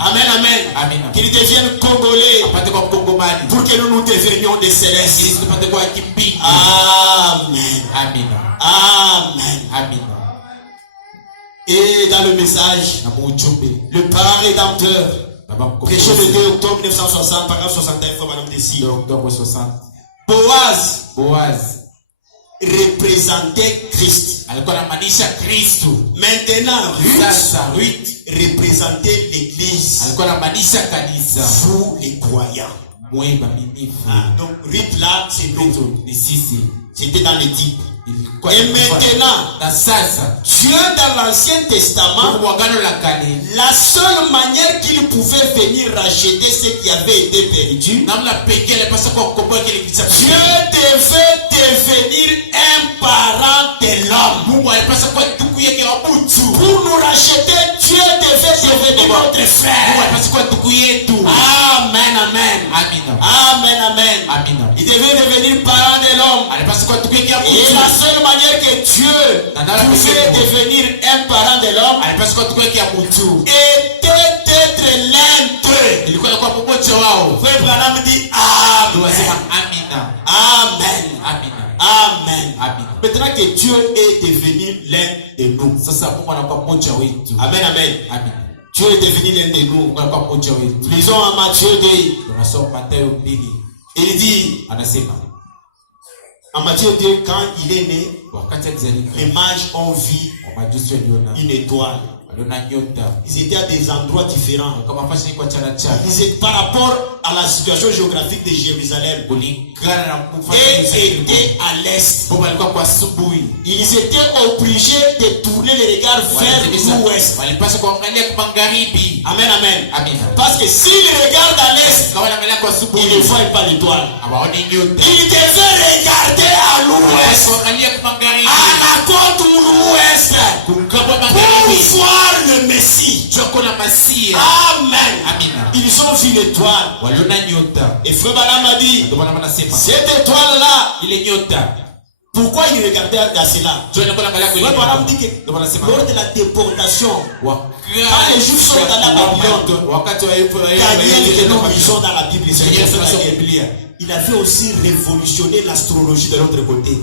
Amen, amen. Qu'il devienne congolais pour que nous devenions des célestes. Amen. Et dans le message, le parent rédempteur, prêché le 2 octobre 1960, paragraphe 61, Boaz représentait Christ. Maintenant, Ruth représentait l'église. Vous les croyants. Donc Ruth là, c'était dans les types. Et maintenant, Dieu dans l'Ancien Testament, la seule manière qu'il pouvait venir racheter ce qui avait été perdu, Dieu devait devenir un parent de l'homme. Pour nous racheter, Dieu devait devenir notre frère. Amen. Il devait devenir parent de l'homme. Et la seule manière que Dieu pouvait devenir un parent de l'homme était d'être l'un d'eux. Frère Branham dit Amen. Maintenant que Dieu est devenu l'un de nous. Amen. Dieu est devenu l'un de nous. Lisons en Matthieu 2. Il dit en Matthieu 2, quand il est né, les mages ont vu une étoile. Ils étaient à des endroits différents. Ils étaient par rapport à la situation géographique de Jérusalem. Et étaient à l'est. Ils étaient obligés de tourner les regards vers l'ouest. Amen. Parce que s'ils regardent à l'est, ils ne voient pas l'étoile. Ils devaient regarder à l'ouest, à la côte ouest, pour voir le Messie. Amen. Ils ont vu l'étoile. Et Frère Branham a dit, cette étoile-là, pourquoi il regardait à cela? Frère Branham dit que lors de la déportation, quand les Juifs sont dans la Babylone, Daniel que nous lisons dans la Bible, il avait aussi révolutionné l'astrologie de l'autre côté.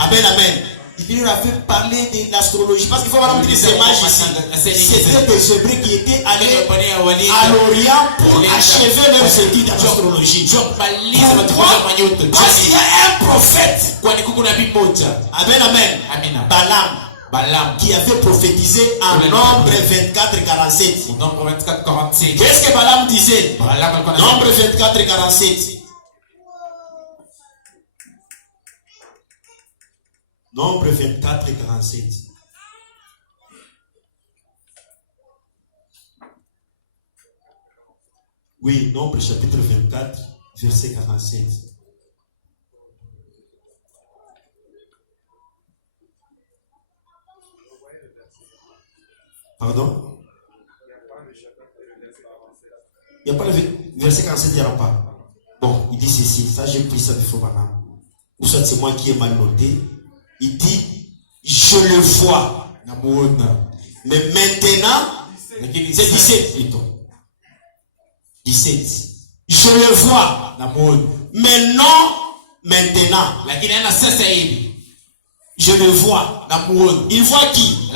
Amen. Il leur avait parlé de l'astrologie. Parce qu'il faut vraiment dire ces mages ici. C'était des Hébreux qui étaient allés à l'Orient pour achever leurs études d'astrologie. Parce qu'il y a un prophète. Amen, amen. Balaam. Qui avait prophétisé en Nombre 24-47. Qu'est-ce que Balaam disait? Nombre 24-47. Nombre 24-47. Oui, Nombre chapitre 24, verset 47. Pardon? Il n'y a pas le verset 47, il n'y aura pas. Bon, il dit ceci. Ça, j'ai pris ça de faux banane. Ou soit c'est moi qui ai mal noté. Il dit, je le vois. Mais maintenant, c'est 17 plutôt. 17. Je le vois. Mais non maintenant. Je le vois. Il voit qui?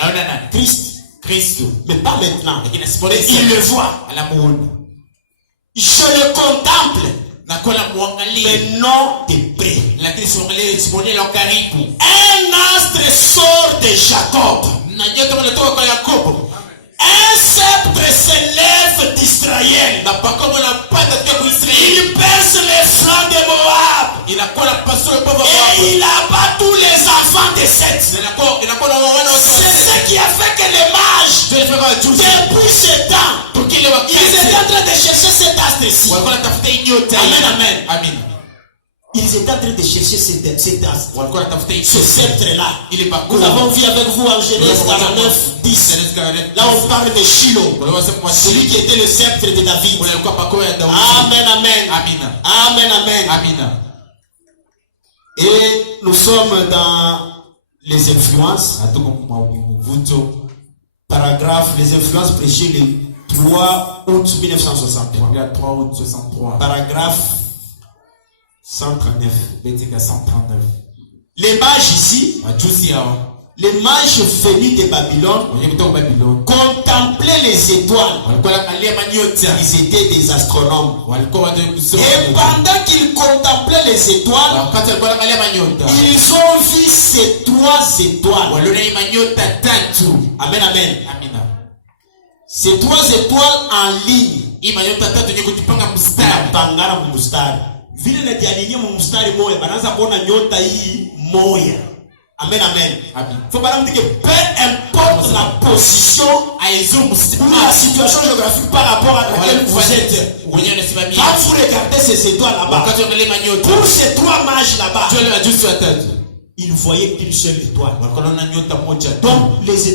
Christ. Mais pas maintenant. Mais il le voit. Je le contemple. Mais non de près. Un astre sort de Jacob. Un sceptre s'élève d'Israël. Il perce les flancs de Moab. Et il abat tous les enfants de Seth. C'est ce qui a fait que les mages, depuis ce temps, ils étaient en train de chercher cet astre-ci. Amen. Ils étaient en train de chercher cet astre, ce sceptre-là. Nous avons vu avec vous en Genèse 49, 10. Là on parle de Shiloh, celui qui était le sceptre de David. Amen. Et nous sommes dans les influences. Paragraphe, les influences prêchées le 3 août 1963. Paragraphe 139. Les mages ici, les mages venus de Babylone contemplaient les étoiles. Ils étaient des astronomes. Et pendant qu'ils contemplaient les étoiles, ils ont vu ces 3 étoiles. Amen. Ces 3 étoiles en ligne. Vile na dialinye mu mstari moya banaanza kuona nyota hii moya. Amen. Faut pas dire que peu importe la position ou la situation géographique par rapport à laquelle vous êtes. Quand vous regardez ces étoiles là-bas, pour ces 3 mages là-bas, ils voyaient qu'une seule étoile. Donc les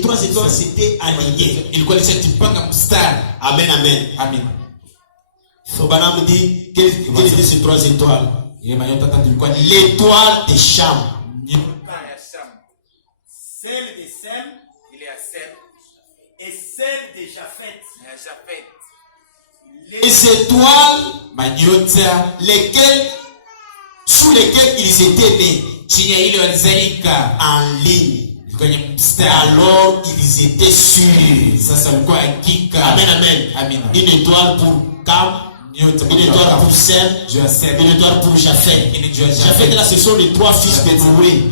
3 étoiles s'étaient alignées. Amen. Sobanam dit, quelles étaient ces 3 étoiles? L'étoile de Cham. Celle de Sem. Et celle de Japhet. Les étoiles sous lesquelles ils étaient nés en ligne. Alors ils étaient sûrs. Amen. Une étoile pour Cam. Une étoile pour Sem, une étoile pour Japhet. Japhet là, ce sont les 3 fils de Noé.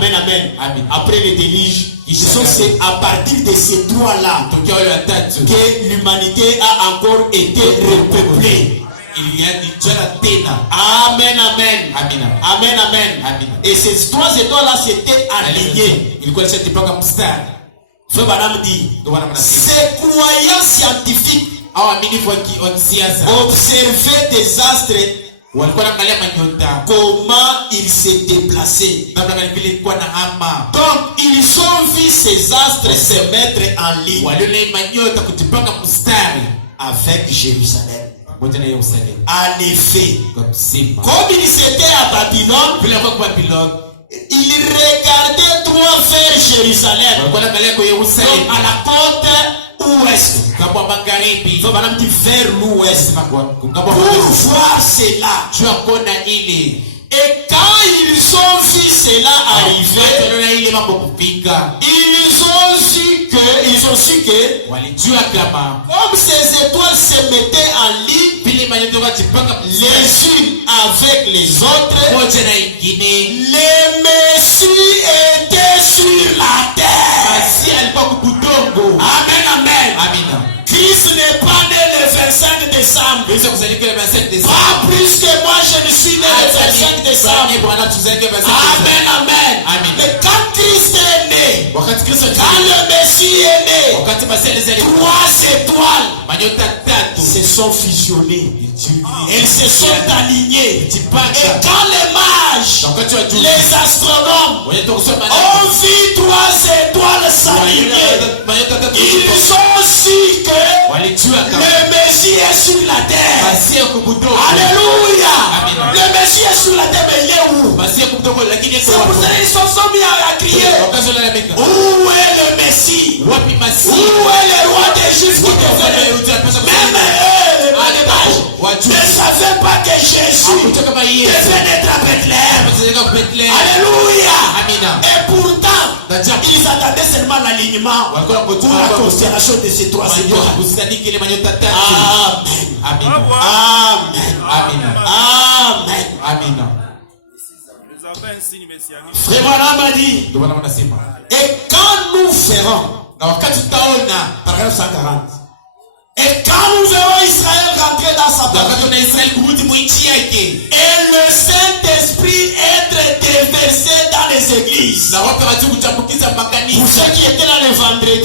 Amen. Après le déluge, c'est à partir de ces 3 là que l'humanité a encore été repeuplée. Amen. Et ces 3 étoiles là s'étaient alignées. Frère Madame dit, ces croyants scientifiques observer des astres, comment ils se déplaçaient. Donc ils ont vu ces astres se mettre en ligne avec Jérusalem. En effet, comme ils étaient à Babylone, ils regardaient 3 vers Jérusalem, donc à la côte ouest. Il faut vers l'ouest pour voir cela. Et quand ils ont vu cela arriver, ils ont su que comme ces étoiles se mettaient en ligne les unes avec les autres, les messies étaient sur la terre. Amen, amen. Christ n'est pas né le 25 décembre. Pas plus que moi je ne suis né le 25 décembre. Amen, amen. Mais quand Christ est né, quand le Messie est né, 3 étoiles se sont fusionnées. Elles se sont alignées. Et quand les mages, les astronomes ont vu 3 étoiles s'aligner, ils ont su que le Messie est sur la terre. Alléluia. Le Messie est sur la terre, mais il est où? C'est pour ça qu'ils se sont mis à crier. Où est le Messie? Où est le roi des Juifs qui devait? Même eux, les mages, ne savaient pas que Jésus devait naître à Bethléem. Alléluia. Et pourtant, ils attendaient seulement l'alignement ou la constellation de ces 3 étoiles. Amen. Amen. Amen. Amen. Frère Branham a dit, et quand nous verrons, paragraphe 140, et quand nous verrons Israël rentrer dans sa patrie, et le Saint-Esprit être déversé dans les églises. Pour ceux qui étaient là le vendredi,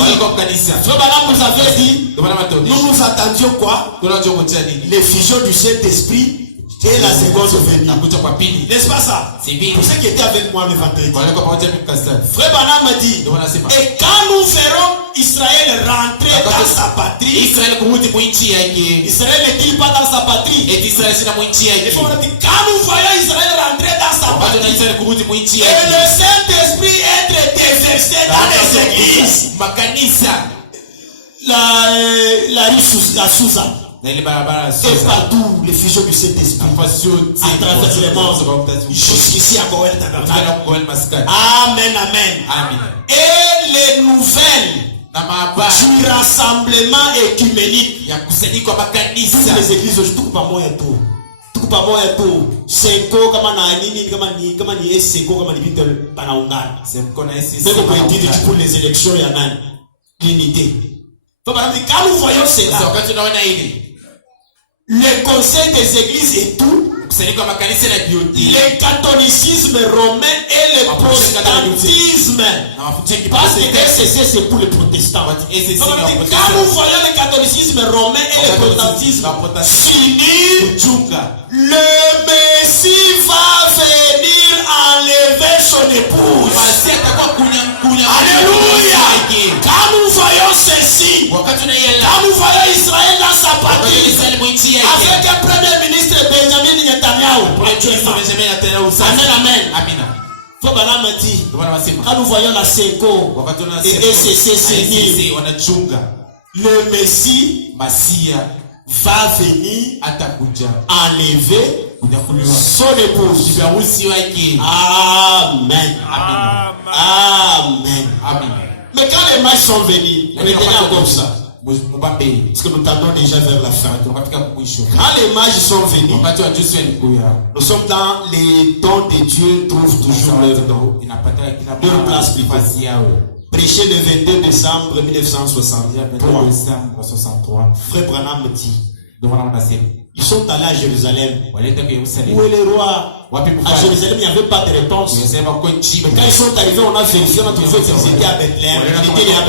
Frère Branham nous avait dit, nous attendions quoi? L'effusion du Saint-Esprit et la seconde venue. N'est-ce pas ça? Pour ceux qui étaient avec moi le vendredi. Frère Branham m'a dit, et quand nous verrons Israël rentrer dans sa patrie, Israël n'est-il pas dans sa patrie? Et quand nous voyons Israël rentrer dans sa patrie, et le Saint-Esprit être déversé dans les églises, la rue Souza, et partout les fusions du Saint-Esprit à travers les mondes jusqu'ici à Goël. Amen, amen. Et les nouvelles du rassemblement écuménique, toutes les églises aujourd'hui, tout pas moins tout. Tout pas moins tout. Senko kama na nini kama ni senko kama ni vitu panaungana. Ndio kwa hiyo pour les élections ya nani? L'unité. Donc quand nous voyons cela, le conseil des églises et tout, le catholicisme romain et le protestantisme, parce que c'est pour les protestants. Quand nous voyons le catholicisme romain et le protestantisme s'unir, le Messie va venir enlever son épouse. Alléluia. Quand nous voyons ceci, quand nous voyons Israël dans sa patrie, avec un premier ministre Benjamin Netanyahu, amen, amen. Frère Branham me dit, quand nous voyons la SECO et ECC s'unir, le Messie va venir enlever son épouse. Amen. Amen. Amen. Mais quand les mages sont venus, on était là comme ça. Parce que nous tendons déjà vers la fin. Quand les mages sont venus, nous sommes dans les dons de Dieu, trouvent toujours leur don. Leur place plus facile. Prêché le 22 décembre 1963. Frère Branham me dit, ils sont allés à Jérusalem. Où est le roi? À Jérusalem, il n'y avait pas de réponse. Mais quand ils sont arrivés, on a vérifié, on a trouvé qu'ils étaient à Bethléem. Ils étaient à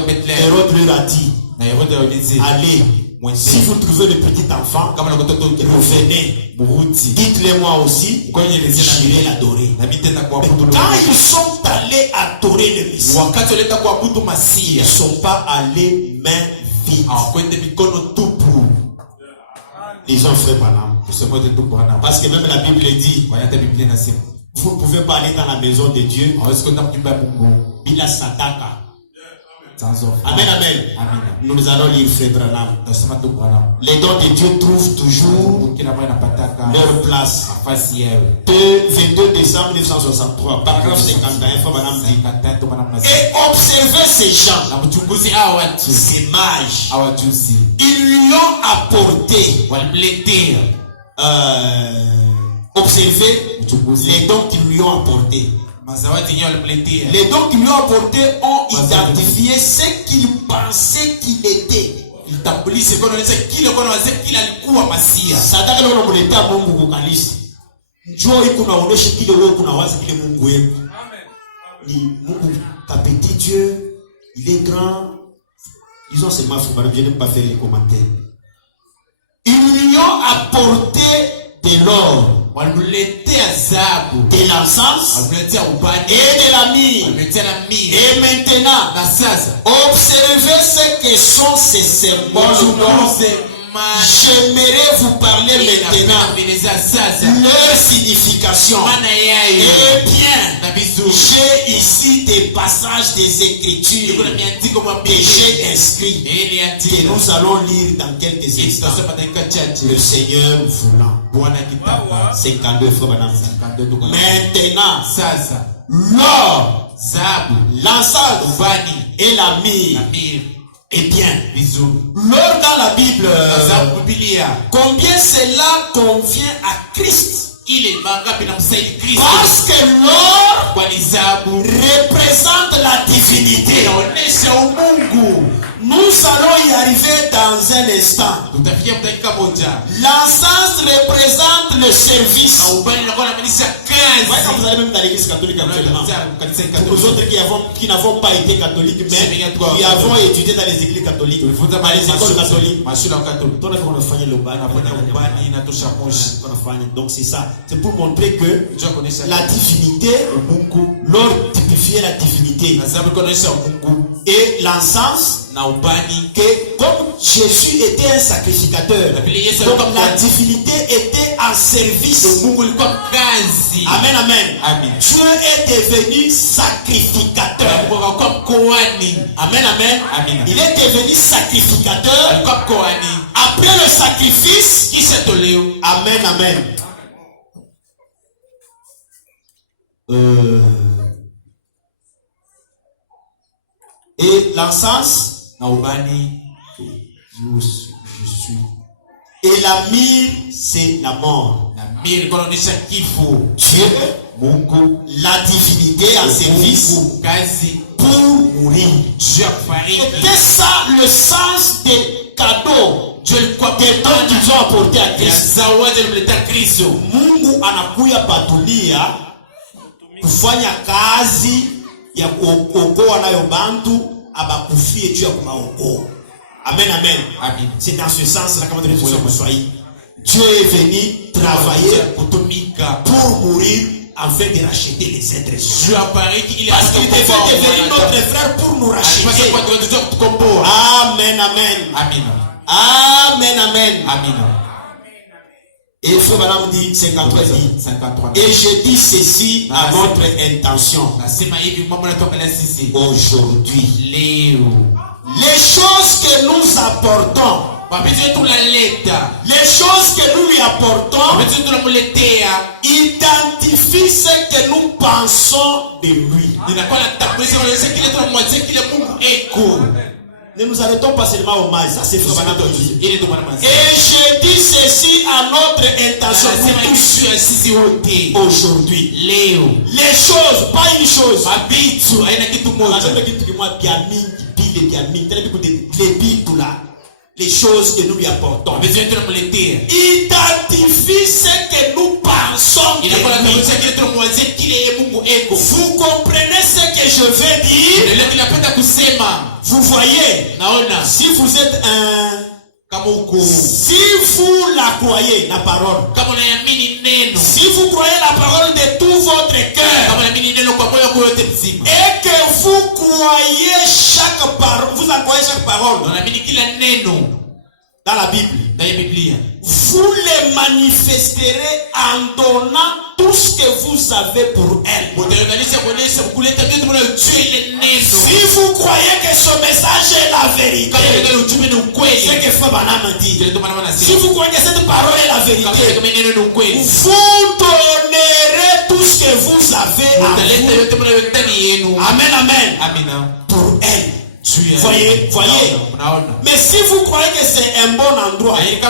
Bethléem. Hérode leur a dit, allez, si vous trouvez le petit enfant, vous venez, dites-le moi aussi, j'irai l'adorer. Mais quand ils sont allés adorer le Messie, ils ne sont pas allés main vide. Lisons Frère Branham. Parce que même la Bible dit, vous ne pouvez pas aller dans la maison de Dieu. Bila Sataka. Amen, amen. Nous allons lire Frère Branham. Les dons de Dieu trouvent toujours leur place. 22 décembre 1963, paragraphe 51, Frère Branham dit: et observez ces gens, ces mages, ils lui ont apporté, observez les dons qu'ils lui ont apportés. Les dons qu'ils lui ont apportés ont identifié ce qu'il pensait qu'il était. Sadaka leo unamletea Mungu kukanisa. Njoo iko naonesha kile wewe kunawaza kile Mungu wako. Ni Mungu petit Dieu, il est grand. Ils ont seulement fait, je n'aime pas faire les commentaires. Ils lui ont apporté de l'or, de l'encens et de la myrrhe. Et maintenant, observez ce que sont ces symboles. J'aimerais vous parler maintenant leur signification. Eh bien, j'ai ici des passages des Écritures que j'ai inscrits, que nous allons lire dans quelques instants. Le Seigneur voulant. 52 fois. Maintenant, l'or, l'encens et la myrrhe. Eh bien, l'or dans la Bible, combien cela convient à Christ? Parce que l'or représente la divinité. Nous allons y arriver dans un instant. L'encens représente le service. Quand vous allez même dans l'église catholique actuellement, pour nous autres qui n'avons pas été catholiques, mais qui avons étudié dans les églises catholiques, dans les écoles catholiques, donc c'est ça. C'est pour montrer que la divinité, l'or typifiait la divinité. Et l'encens, que comme Jésus était un sacrificateur, donc la divinité était en service. Amen, amen. Dieu est devenu sacrificateur. Amen, amen. Il est devenu sacrificateur. Après le sacrifice, amen, amen. Et l'encens, je suis. Et la myrrhe, c'est la mort. Dieu, la divinité en service pour mourir. C'était ça le sens des cadeaux. Des dons qu'ils ont apportés à Christ. Mungu anakuya patulia kufanya kazi ya kuokoa nayo bantu abakufie juu ya kumaokoa. Amen, amen. C'est dans ce sens-là que vous soyez. Dieu est venu travailler pour mourir afin de racheter les êtres humains. Parce qu'il devait devenir notre frère pour nous racheter. Amen, amen. Amen, amen. Et Frère Branham dit 53 dit, et je dis ceci à votre intention aujourd'hui. Les choses que nous apportons, les choses que nous lui apportons, identifient ce que nous pensons de lui. Ne nous arrêtons pas seulement au mal, ça c'est Frère Branham qui dit. Et je dis ceci à notre intention aujourd'hui. Les choses, pas une chose. Les choses que nous lui apportons. Identifie ce que nous pensons de lui. Vous comprenez ce que je veux dire? Vous voyez, si vous êtes si vous la croyez, la parole, si vous croyez la parole de tout votre cœur, et que vous croyez chaque parole, vous en croyez chaque parole, dans la Bible. Vous les manifesterez en donnant tout ce que vous avez pour elle. Si vous croyez que ce message est la vérité, c'est que Frère Branham dit. Si vous croyez que cette parole est la vérité, vous donnerez tout ce que vous avez à vous. Amen, amen. Pour elle. Voyez. Mais si vous croyez que c'est un bon endroit, c'est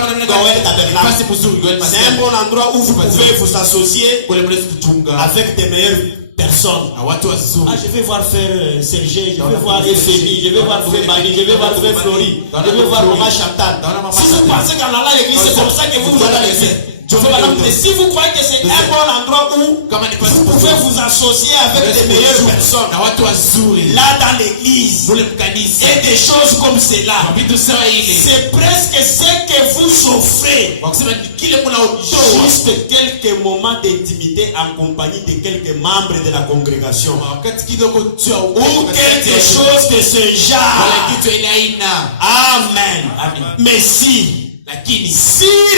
un bon endroit où vous pouvez vous associer avec des meilleures personnes. Je vais voir Frère Serge, je vais voir Femi, je vais voir Frère Bani, je vais voir Frère Flori, je vais voir Romain Chantal. Si vous pensez qu'en allant à l'église, c'est comme ça que vous allez à l'église. Mais si vous croyez que c'est un bon endroit où vous pouvez vous associer avec des meilleures personnes, là dans l'église, et des choses comme cela, c'est presque ce que vous offrez. Juste quelques moments d'intimité en compagnie de quelques membres de la congrégation, ou quelque chose de ce genre. Amen. Mais si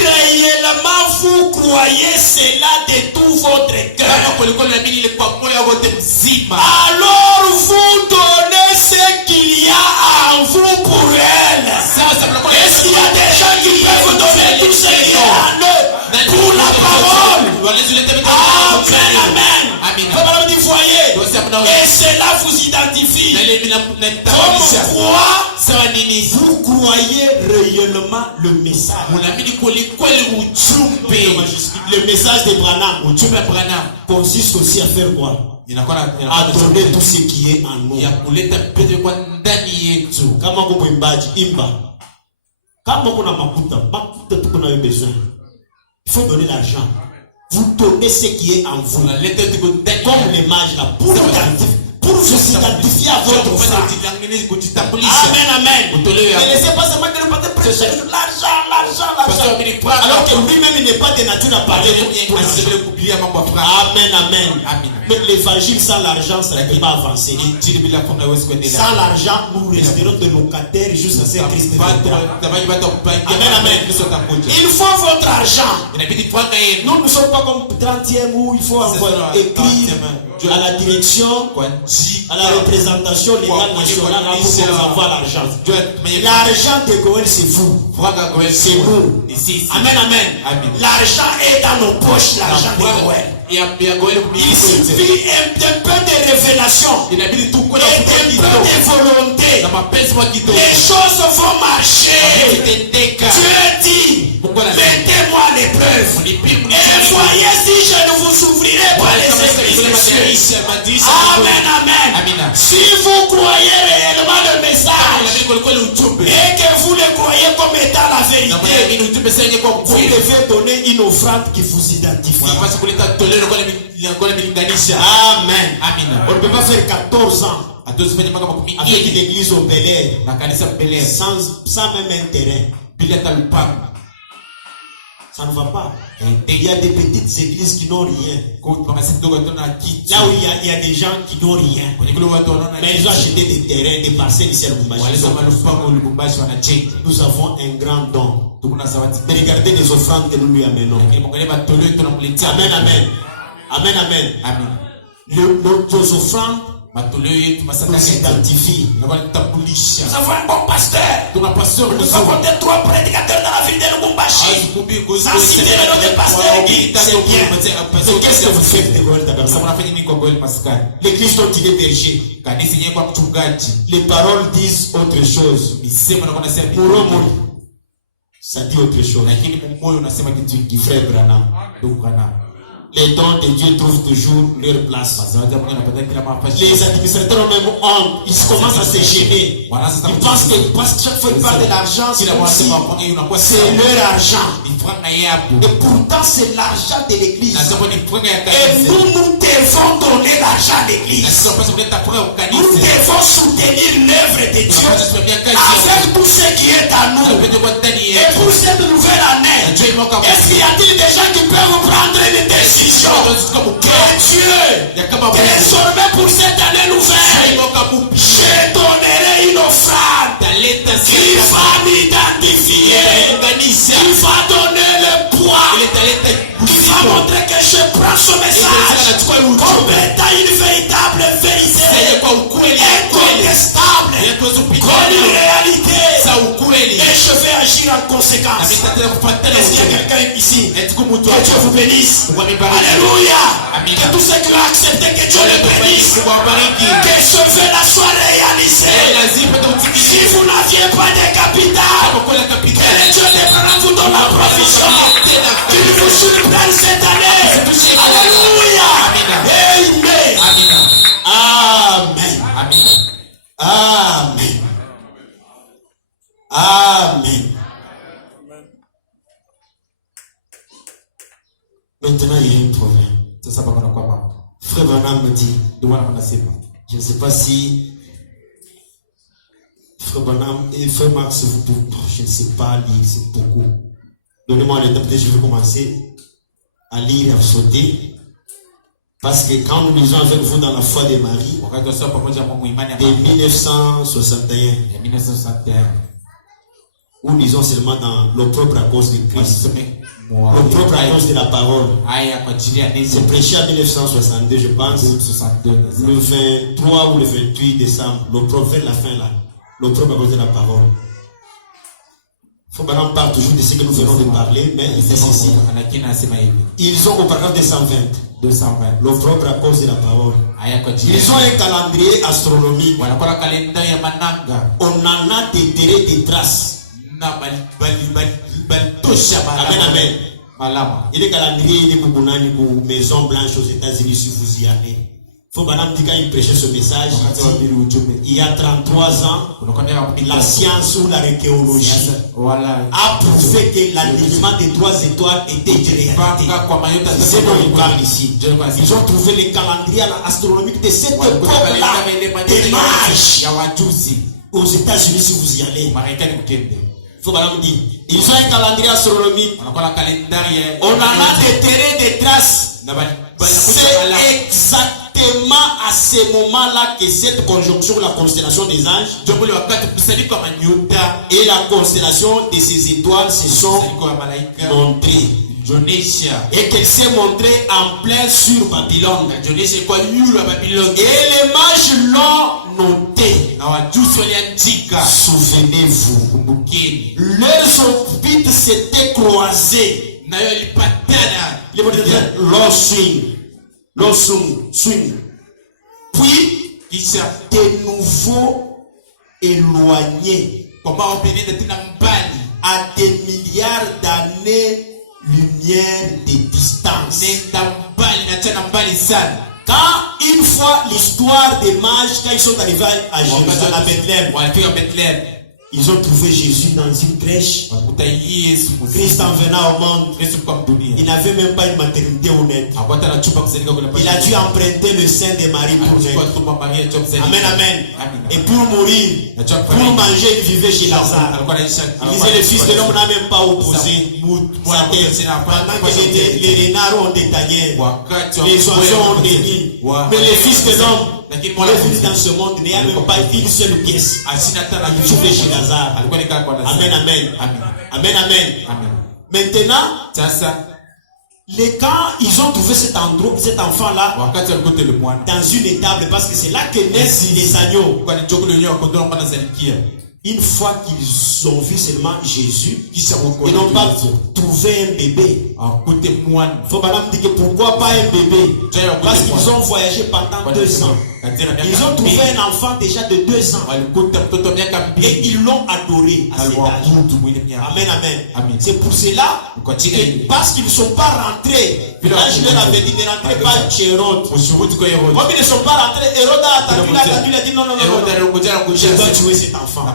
réellement vous croyez cela de tout votre cœur, alors vous donnez ce qu'il y a en vous pour elle. Est-ce qu'il y a des gens qui peuvent vous donner tout ce qu'il y a en eux pour la parole? Amen. Vous voyez, et cela vous identifie. Comme quoi vous croyez réellement le message. Le message de Branham consiste aussi à faire quoi? À donner tout ce qui est en nous. Kama kuko imbaji imba. Kama kuna makuta tuko na besoin. Il faut donner l'argent. Vous donnez ce qui est en vous. Comme l'image là, pour vous identifier à votre frère. Amen. Ne laissez pas seulement que le pasteur prêche l'argent. Alors que lui-même il n'est pas de nature à parler. Amen. Mais l'évangile sans l'argent, ça ne peut pas avancer. Sans l'argent, nous resterons de locataires jusqu'à ce que Christ vienne. Amen. Il faut votre argent. Nous ne sommes pas comme 30e où il faut écrire à la direction, à la représentation légale nationale pour avoir l'argent. L'argent de Goël, c'est vous. C'est nous. Amen. L'argent est dans nos poches, l'argent de Goël. Il suffit un peu de révélation et un peu de volonté. Les choses vont marcher. Dieu dit, mettez-moi l'épreuve et voyez si je ne vous ouvrirai pas les esprits des cieux. Amen. Si vous croyez réellement le message et que vous le croyez comme étant la vérité, vous devez donner une offrande qui vous identifie. Amen. On ne peut pas faire 14 ans avec une église au Bel-Air sans même un terrain. Ça ne va pas. Il y a des petites églises qui n'ont rien. Là où il y a des gens qui n'ont rien. Mais ils ont acheté des terrains, des parcelles ici à Lubumbashi. Nous avons un grand don. Mais regardez les offrandes que nous lui amenons. Amen. Nos offrandes nous identifient. Nous avons un bon pasteur. Nous avons 3 prédicateurs dans la ville de Lubumbashi. Sans citer le nom de pasteur, c'est bien. Mais qu'est-ce que vous faites de Goël Tabernacle? L'église dont il est berger. Les paroles disent autre chose. Pour eux, ça dit autre chose. Frère Branham. Les dons de Dieu trouvent toujours leur place. Les administrateurs ont même honte. Ils commencent à se gêner. Ils pensent que chaque fois qu'ils parlent de l'argent, c'est leur argent. Et pourtant, c'est l'argent de l'église. Et nous devons donner l'argent à l'église. Nous devons soutenir l'œuvre de Dieu avec tout ce qui est à nous. Et pour cette nouvelle année, est-ce qu'il y a-t-il des gens qui peuvent prendre une décision? Que Dieu, désormais pour cette année nouvelle, je donnerai une offrande Il va m'identifier. Il va donner le poids. Il va montrer que je prends son message comme étant une véritable vérité incontestable, comme une réalité. Et je vais agir en conséquence. Est-ce qu'il y a quelqu'un ici? Que Dieu vous bénisse. Alléluia. Que tous ceux qui ont accepté que Dieu les bénisse, que ce vœu-là soit réalisé. Si vous n'aviez pas de capital, que les dieux d'Abraham vous donne la provision. Qu'il vous surprenne cette année. Alléluia. Amen. Amen. Amen. Amen. Maintenant, il y a un problème. Frère Branham me dit, je ne sais pas si Frère Branham et Frère Max, je ne sais pas lire, c'est beaucoup. Donnez-moi le temps, peut-être je vais commencer à lire et à sauter. Parce que quand nous lisons avec vous dans la foi de Marie, de 1961, ou lisons seulement dans l'opprobre à cause de Christ, l'opprobre à cause de la parole. C'est prêché en 1962, je pense, le 23 ou le 28 décembre, l'opprobre vers la fin là, l'opprobre à cause de la parole. Il faut maintenant parler toujours de ce que nous venons de parler, mais c'est ici. Ils ont au paragraphe 220. L'opprobre à cause de la parole. Ils ont un calendrier astronomique. On en a des traces. Amen, amen. Il est calendrier, il est pour Maison Blanche aux États-Unis si vous y allez. Il faut maintenant dire quand il prêchait ce message, il y a 33 ans, la science ou l'archéologie a prouvé que l'alignement des 3 étoiles était une réalité. C'est ce dont il parle ici. Ils ont trouvé le calendrier astronomique de cette époque-là, des mages. Aux États-Unis si vous y allez. Il faut maintenant dire, ils ont un calendrier astronomique. On en a des terrains, des traces. C'est exactement à ce moment-là que cette conjonction, la constellation des anges et la constellation de ces étoiles se sont montrées. Et qu'elle s'est montrée en plein sur Babylone. Et les mages l'ont noté. Souvenez-vous, leurs orbites s'étaient croisées. L'on swing. Puis, de nouveau éloignés à des milliards d'années-lumière de distance. Quand une fois l'histoire des mages, quand ils sont arrivés à Jérusalem, à Bethléem, ils ont trouvé Jésus dans une crèche. Christ en venant au monde, il n'avait même pas une maternité honnête. Il a dû emprunter le sein de Marie pour naître. Amen, amen. Et pour mourir, pour manger, il vivait chez Lazare. Il disait, le Fils de l'homme n'a même pas opposé sa tête. Pendant que les renards ont des tanières, les oiseaux ont des nids. Mais le Fils de l'homme, il est venu dans ce monde, il n'y a même pas une seule pièce. Il vivait chez Lazare. Amen, amen. Amen, amen. Maintenant, quand ils ont trouvé cet enfant-là dans une étable, parce que c'est là que naissent les agneaux. Une fois qu'ils ont vu seulement Jésus, ils n'ont pas trouvé un bébé. Il faut maintenant dire que pourquoi pas un bébé? Parce qu'ils ont voyagé pendant 2 ans. Ils ont trouvé un enfant déjà de 2 ans. Et ils l'ont adoré à cet âge. Amen, amen. C'est pour cela que parce qu'ils ne sont pas rentrés, l'ange leur avait dit ne rentrez pas chez Hérode. Comme ils ne sont pas rentrés, Hérode a attendu, il a dit non, je dois tuer cet enfant.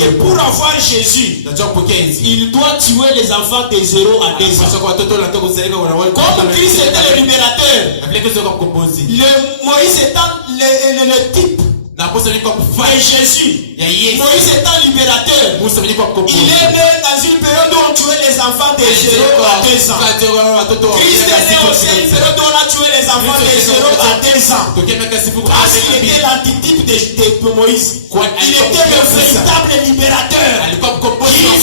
Et pour avoir Jésus, il doit tuer les enfants de 0 à 2 ans. Comme Christ était le libérateur, Moïse étant le type, Et Jésus, Moïse étant libérateur, il est né dans une période où on tuait les enfants de 0 à 2 ans. Christ est né aussi à une période où on a tué les enfants de 0 à 2 ans. Parce qu'il était l'antitype de Moïse. Il était le véritable libérateur. Il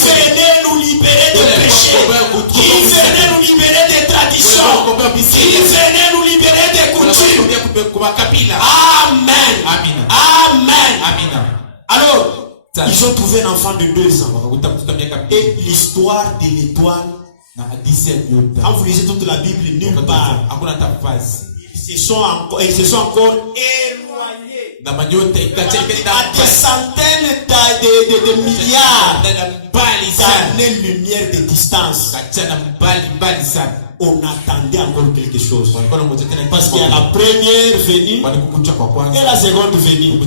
venait nous libérer des péchés. Il venait nous libérer des traditions. Il venait nous libérer des coutumes. Amen. Amen. Alors, ils ont trouvé un enfant de 2 ans. Et l'histoire de l'étoile, quand vous lisez toute la Bible, nulle part. Ils se sont encore éloignés à des centaines de milliards d'années-lumière de distance. On attendait encore quelque chose. Parce qu'il y a la première venue et la seconde venue.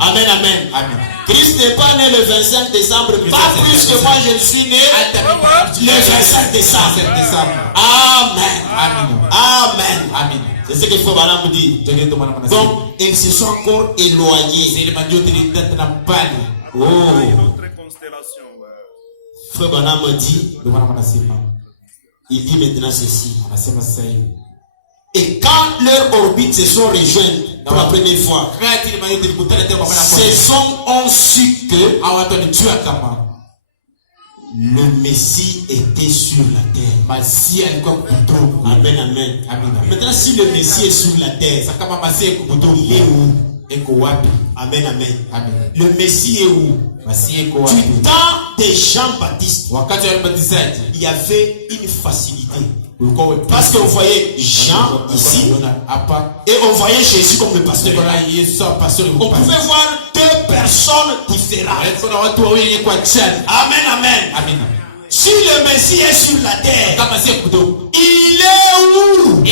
Amen, amen. Christ n'est pas né le 25 décembre, pas plus que moi je suis né le 25 décembre. Amen. C'est ce qu'il faut Balaam dire. Donc, ils se sont encore éloignés. Oh. Frère Balaam dit, il dit maintenant ceci. Et quand leurs orbites se sont rejointes pour la première fois, ces hommes ont su que le Messie était sur la terre. Amen. Maintenant, si le Messie est sur la terre, il est où? Amen. Le Messie est où? Du temps de Jean-Baptiste, il y avait une facilité. Parce qu'on voyait Jean ici et on voyait Jésus comme le pasteur. On pouvait voir 2 personnes différentes. Amen. Si le Messie est sur la terre, il est où?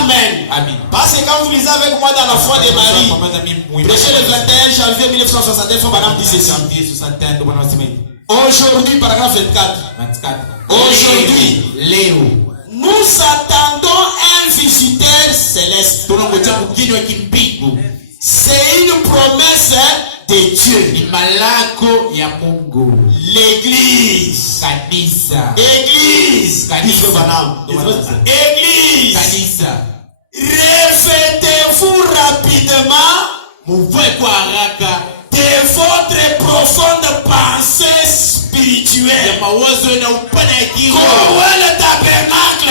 Amen. Parce que quand vous lisez avec moi dans la foi de Marie, prêché le 21 janvier 1961, Madame dit ceci. Aujourd'hui, paragraphe 24. Aujourd'hui, nous attendons un visiteur céleste. C'est une promesse de Dieu. L'église. Église. Revêtez-vous rapidement de votre profonde pensée spirituelle. Le tabernacle.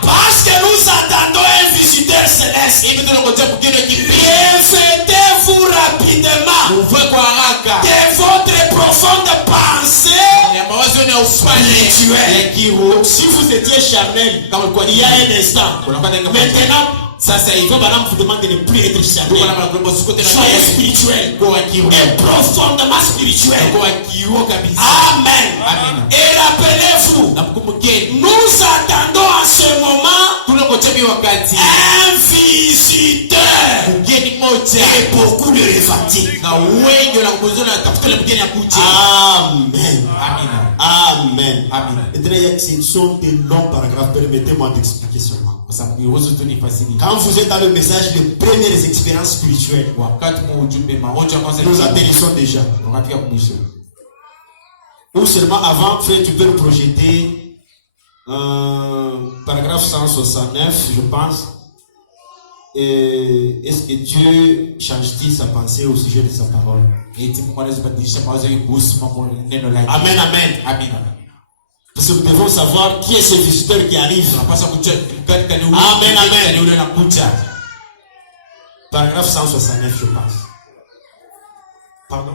Parce que nous attendons un visiteur céleste. Revêtez-vous rapidement de votre profonde pensée spirituelle. Si vous étiez charnel, il y a un instant. Maintenant, ça il faut vous demande de ne plus être charnel. Soyez spirituel et profondément spirituel. Amen. Et rappelez-vous, nous attendons en ce moment un visiteur et beaucoup de revendiques. Amen. Maintenant, ce sont des longs paragraphes. Permettez-moi d'expliquer seulement. Quand vous êtes dans le message de premières expériences spirituelles, nous atterrissons déjà. Ou seulement avant, frère, tu peux le projeter. Paragraphe 169, je pense. Est-ce que Dieu change-t-il sa pensée au sujet de sa parole? Amen. Parce que nous devons savoir qui est ce visiteur qui arrive. Amen. Paragraphe 169, je pense. Pardon?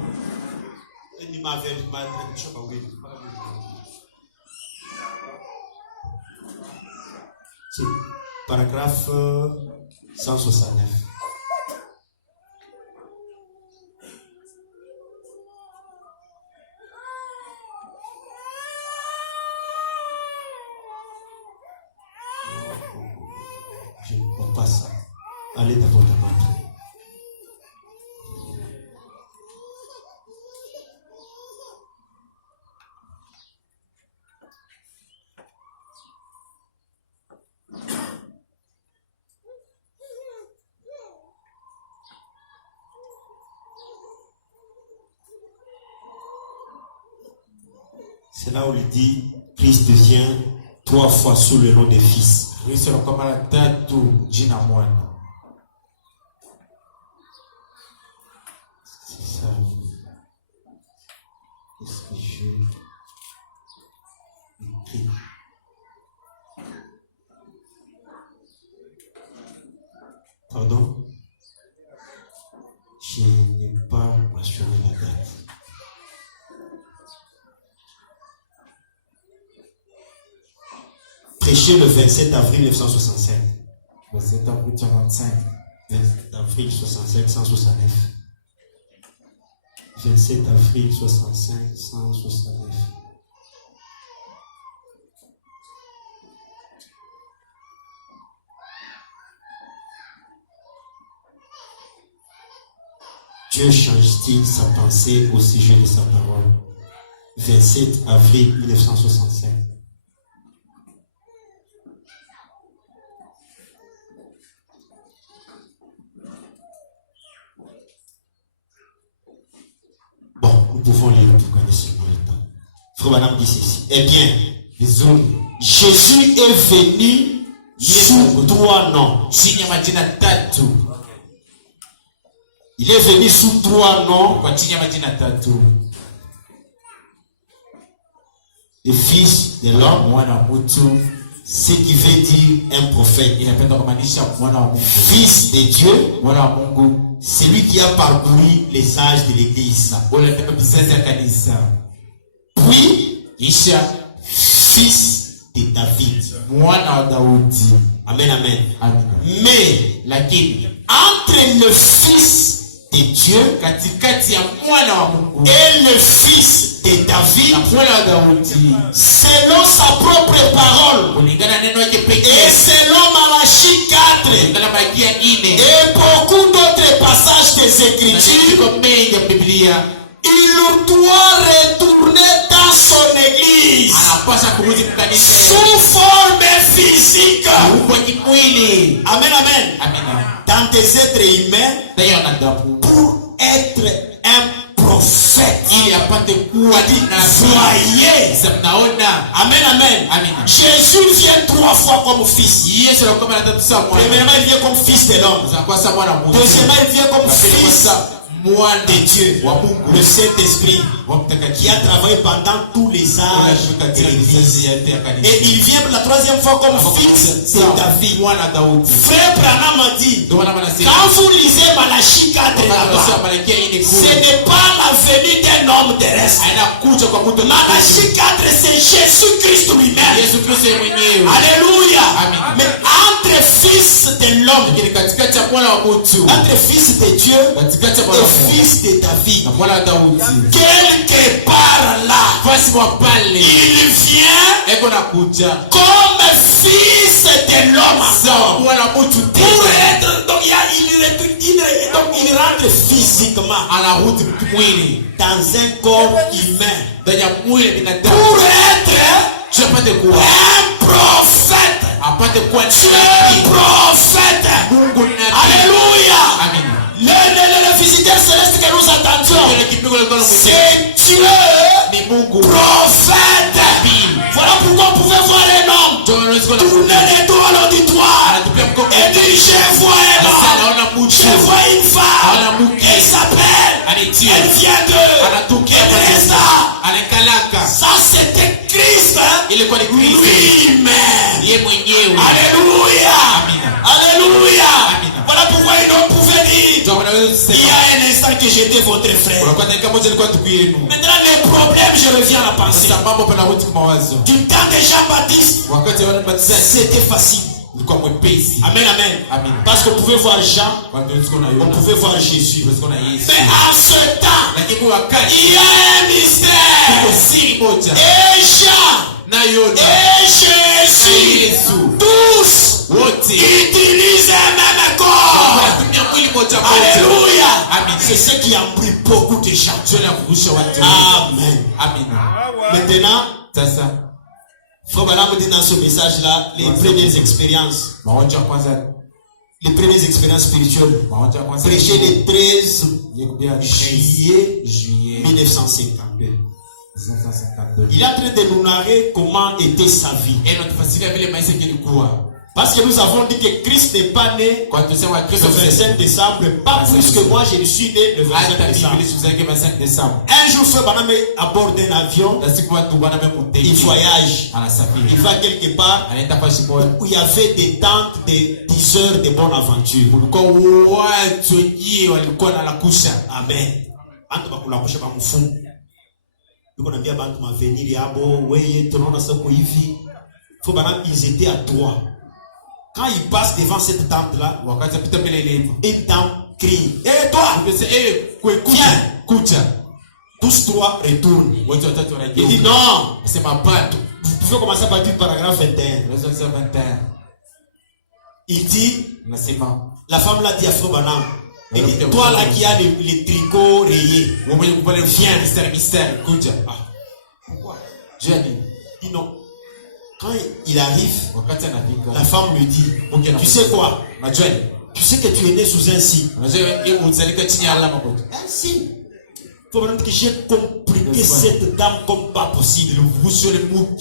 Paragraphe 169. On passe. Allez dans votre montre. C'est là où il dit, Christ vient 3 fois sous le nom de Fils. C'est ça. Est-ce que j'ai écrit? Pardon? Je n'ai pas mentionné la date. Prêché le 27 avril 1965. 27 avril 1965. 27 avril 65, 169. 27 avril 65, 169. Dieu change-t-il sa pensée au sujet de sa parole? 27 avril 1965. Bon, nous pouvons lire pour gagner seulement le temps. Frère Madame dit ceci. Eh bien, Jésus est venu sous 3 noms. Il est venu sous 3 noms. Le Fils de l'homme, ce qui veut dire un prophète. Fils de Dieu, celui qui a parcouru les âges de l'Église. Puis, fils de David. Amen, amen. Mais, entre le Fils de Dieu et le Fils de David, selon sa propre parole, et selon Malachie 4, et beaucoup d'autres passages des Écritures, il doit retourner dans son église sous forme physique. Amen, amen. Dans des êtres humains pour être un prophète. Voyez. Amen, amen. Jésus vient 3 fois comme fils. Premièrement, il vient comme fils de l'homme. Deuxièmement, il vient comme fils de Dieu, le Saint-Esprit, qui a travaillé pendant tous les âges de l'Église. Et il vient pour la 3e fois comme fils de David. Frère Branham a dit, quand vous lisez Malachie 4 là-bas, ce n'est pas la venue d'un homme terrestre. Malachie 4, c'est Jésus-Christ lui-même. Alléluia. Mais entre fils de l'homme, entre fils de Dieu et fils de David, quelque part là, il vient comme fils de l'homme pour être, donc il rentre physiquement dans un corps humain pour être un prophète. Tu es prophète. Alléluia. Le visiteur céleste que nous attendions, c'est Dieu, prophète. Voilà pourquoi on pouvait voir un homme tourner les dos à l'auditoire et dire, je vois un homme, je vois une femme, elle s'appelle, elle vient de Ebreza. Ça c'était Christ lui-même. Alléluia. Alléluia. Voilà pourquoi il ne pouvait dire, il y a un instant que j'étais votre frère. Maintenant les problèmes, je reviens à la pensée. Du temps de Jean-Baptiste, c'était facile. Amen, amen. Parce qu'on pouvait voir Jean, on pouvait voir Jésus. Mais en ce temps, il y a un mystère. Et Jean et Jésus, tous utilisent un même corps. Alléluia. C'est ce qui embrouille beaucoup de gens. Amen. Maintenant, Frère Balaam dit dans ce message-là, les premières expériences spirituelles, prêché le 13 juillet 1952. Il est en train de nous narrer comment était sa vie. Parce que nous avons dit que Christ n'est pas né le 25 décembre, pas plus que moi je suis né le 25 décembre. Un jour, Frère Branham aborde un avion, il voyage, il va quelque part où il y avait des tentes de 10 heures de bonne aventure. Amen. Ils étaient à 3. Quand ils passent devant cette tente-là, une dame crie: "Eh toi, viens!" Tous trois retournent. Il dit: "Non, c'est ma part." Vous pouvez commencer à partir du paragraphe 21. Il dit, la femme l'a dit à Frère Branham: "Toi là qui as les tricots rayés, viens." Mystère. Pourquoi? J'ai dit non. Quand il arrive, la femme lui dit: "Tu sais quoi? Tu sais que tu es né sous un signe." Un signe. Que j'ai compliqué cette dame comme pas possible.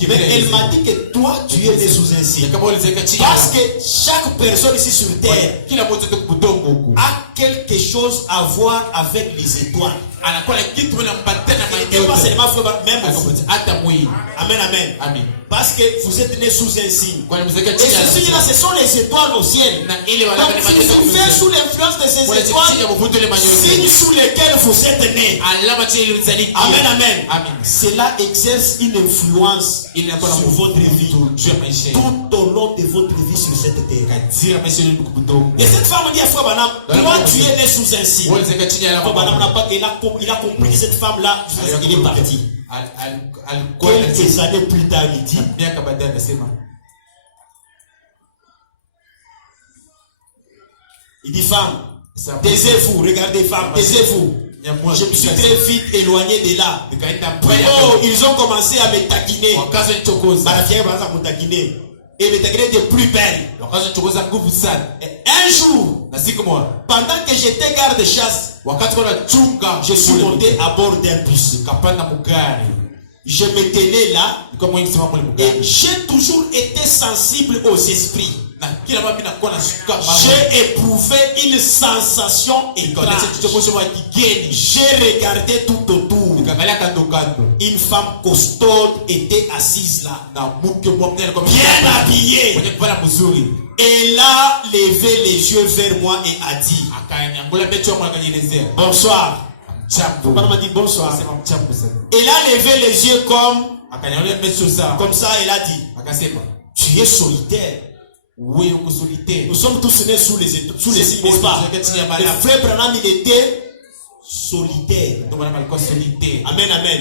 Mais elle m'a dit que toi tu es né sous un signe. Parce que chaque personne ici sur terre a quelque chose à voir avec les étoiles. Et pas seulement même vous. Amen, amen. Parce que vous êtes né sous un signe. Et ce signe-là, ce sont les étoiles au ciel. Donc si vous vivez sous l'influence de ces étoiles, signes sous lesquels vous êtes né. Amen, amen. Cela exerce une influence sur votre vie tout au long de votre vie sur cette terre. Et cette femme dit à Frère Branham: "Toi tu es né sous un signe." Frère Branham n'a pas, il a compris que cette femme-là, il est parti. Quelques années plus tard, il dit: "Femme, taisez-vous, regardez femme, taisez-vous. Je me suis très vite éloigné de là. Oh, ils ont commencé à me taquiner. Et me taquiner de plus belle. Un jour, pendant que j'étais garde-chasse, je suis monté à bord d'un bus. Je me tenais là et j'ai toujours été sensible aux esprits. J'ai éprouvé une sensation étrange. J'ai regardé tout autour. Une femme costaude était assise là, bien habillée. Elle a levé les yeux vers moi et a dit: "Bonsoir." On m'a dit bonsoir. Elle a levé les yeux comme ça. Elle a dit: "Tu es solitaire." Oui, nous sommes tous nés sous les signes, n'est-ce pas? Le frère Branham, il était solitaire. Amen, amen.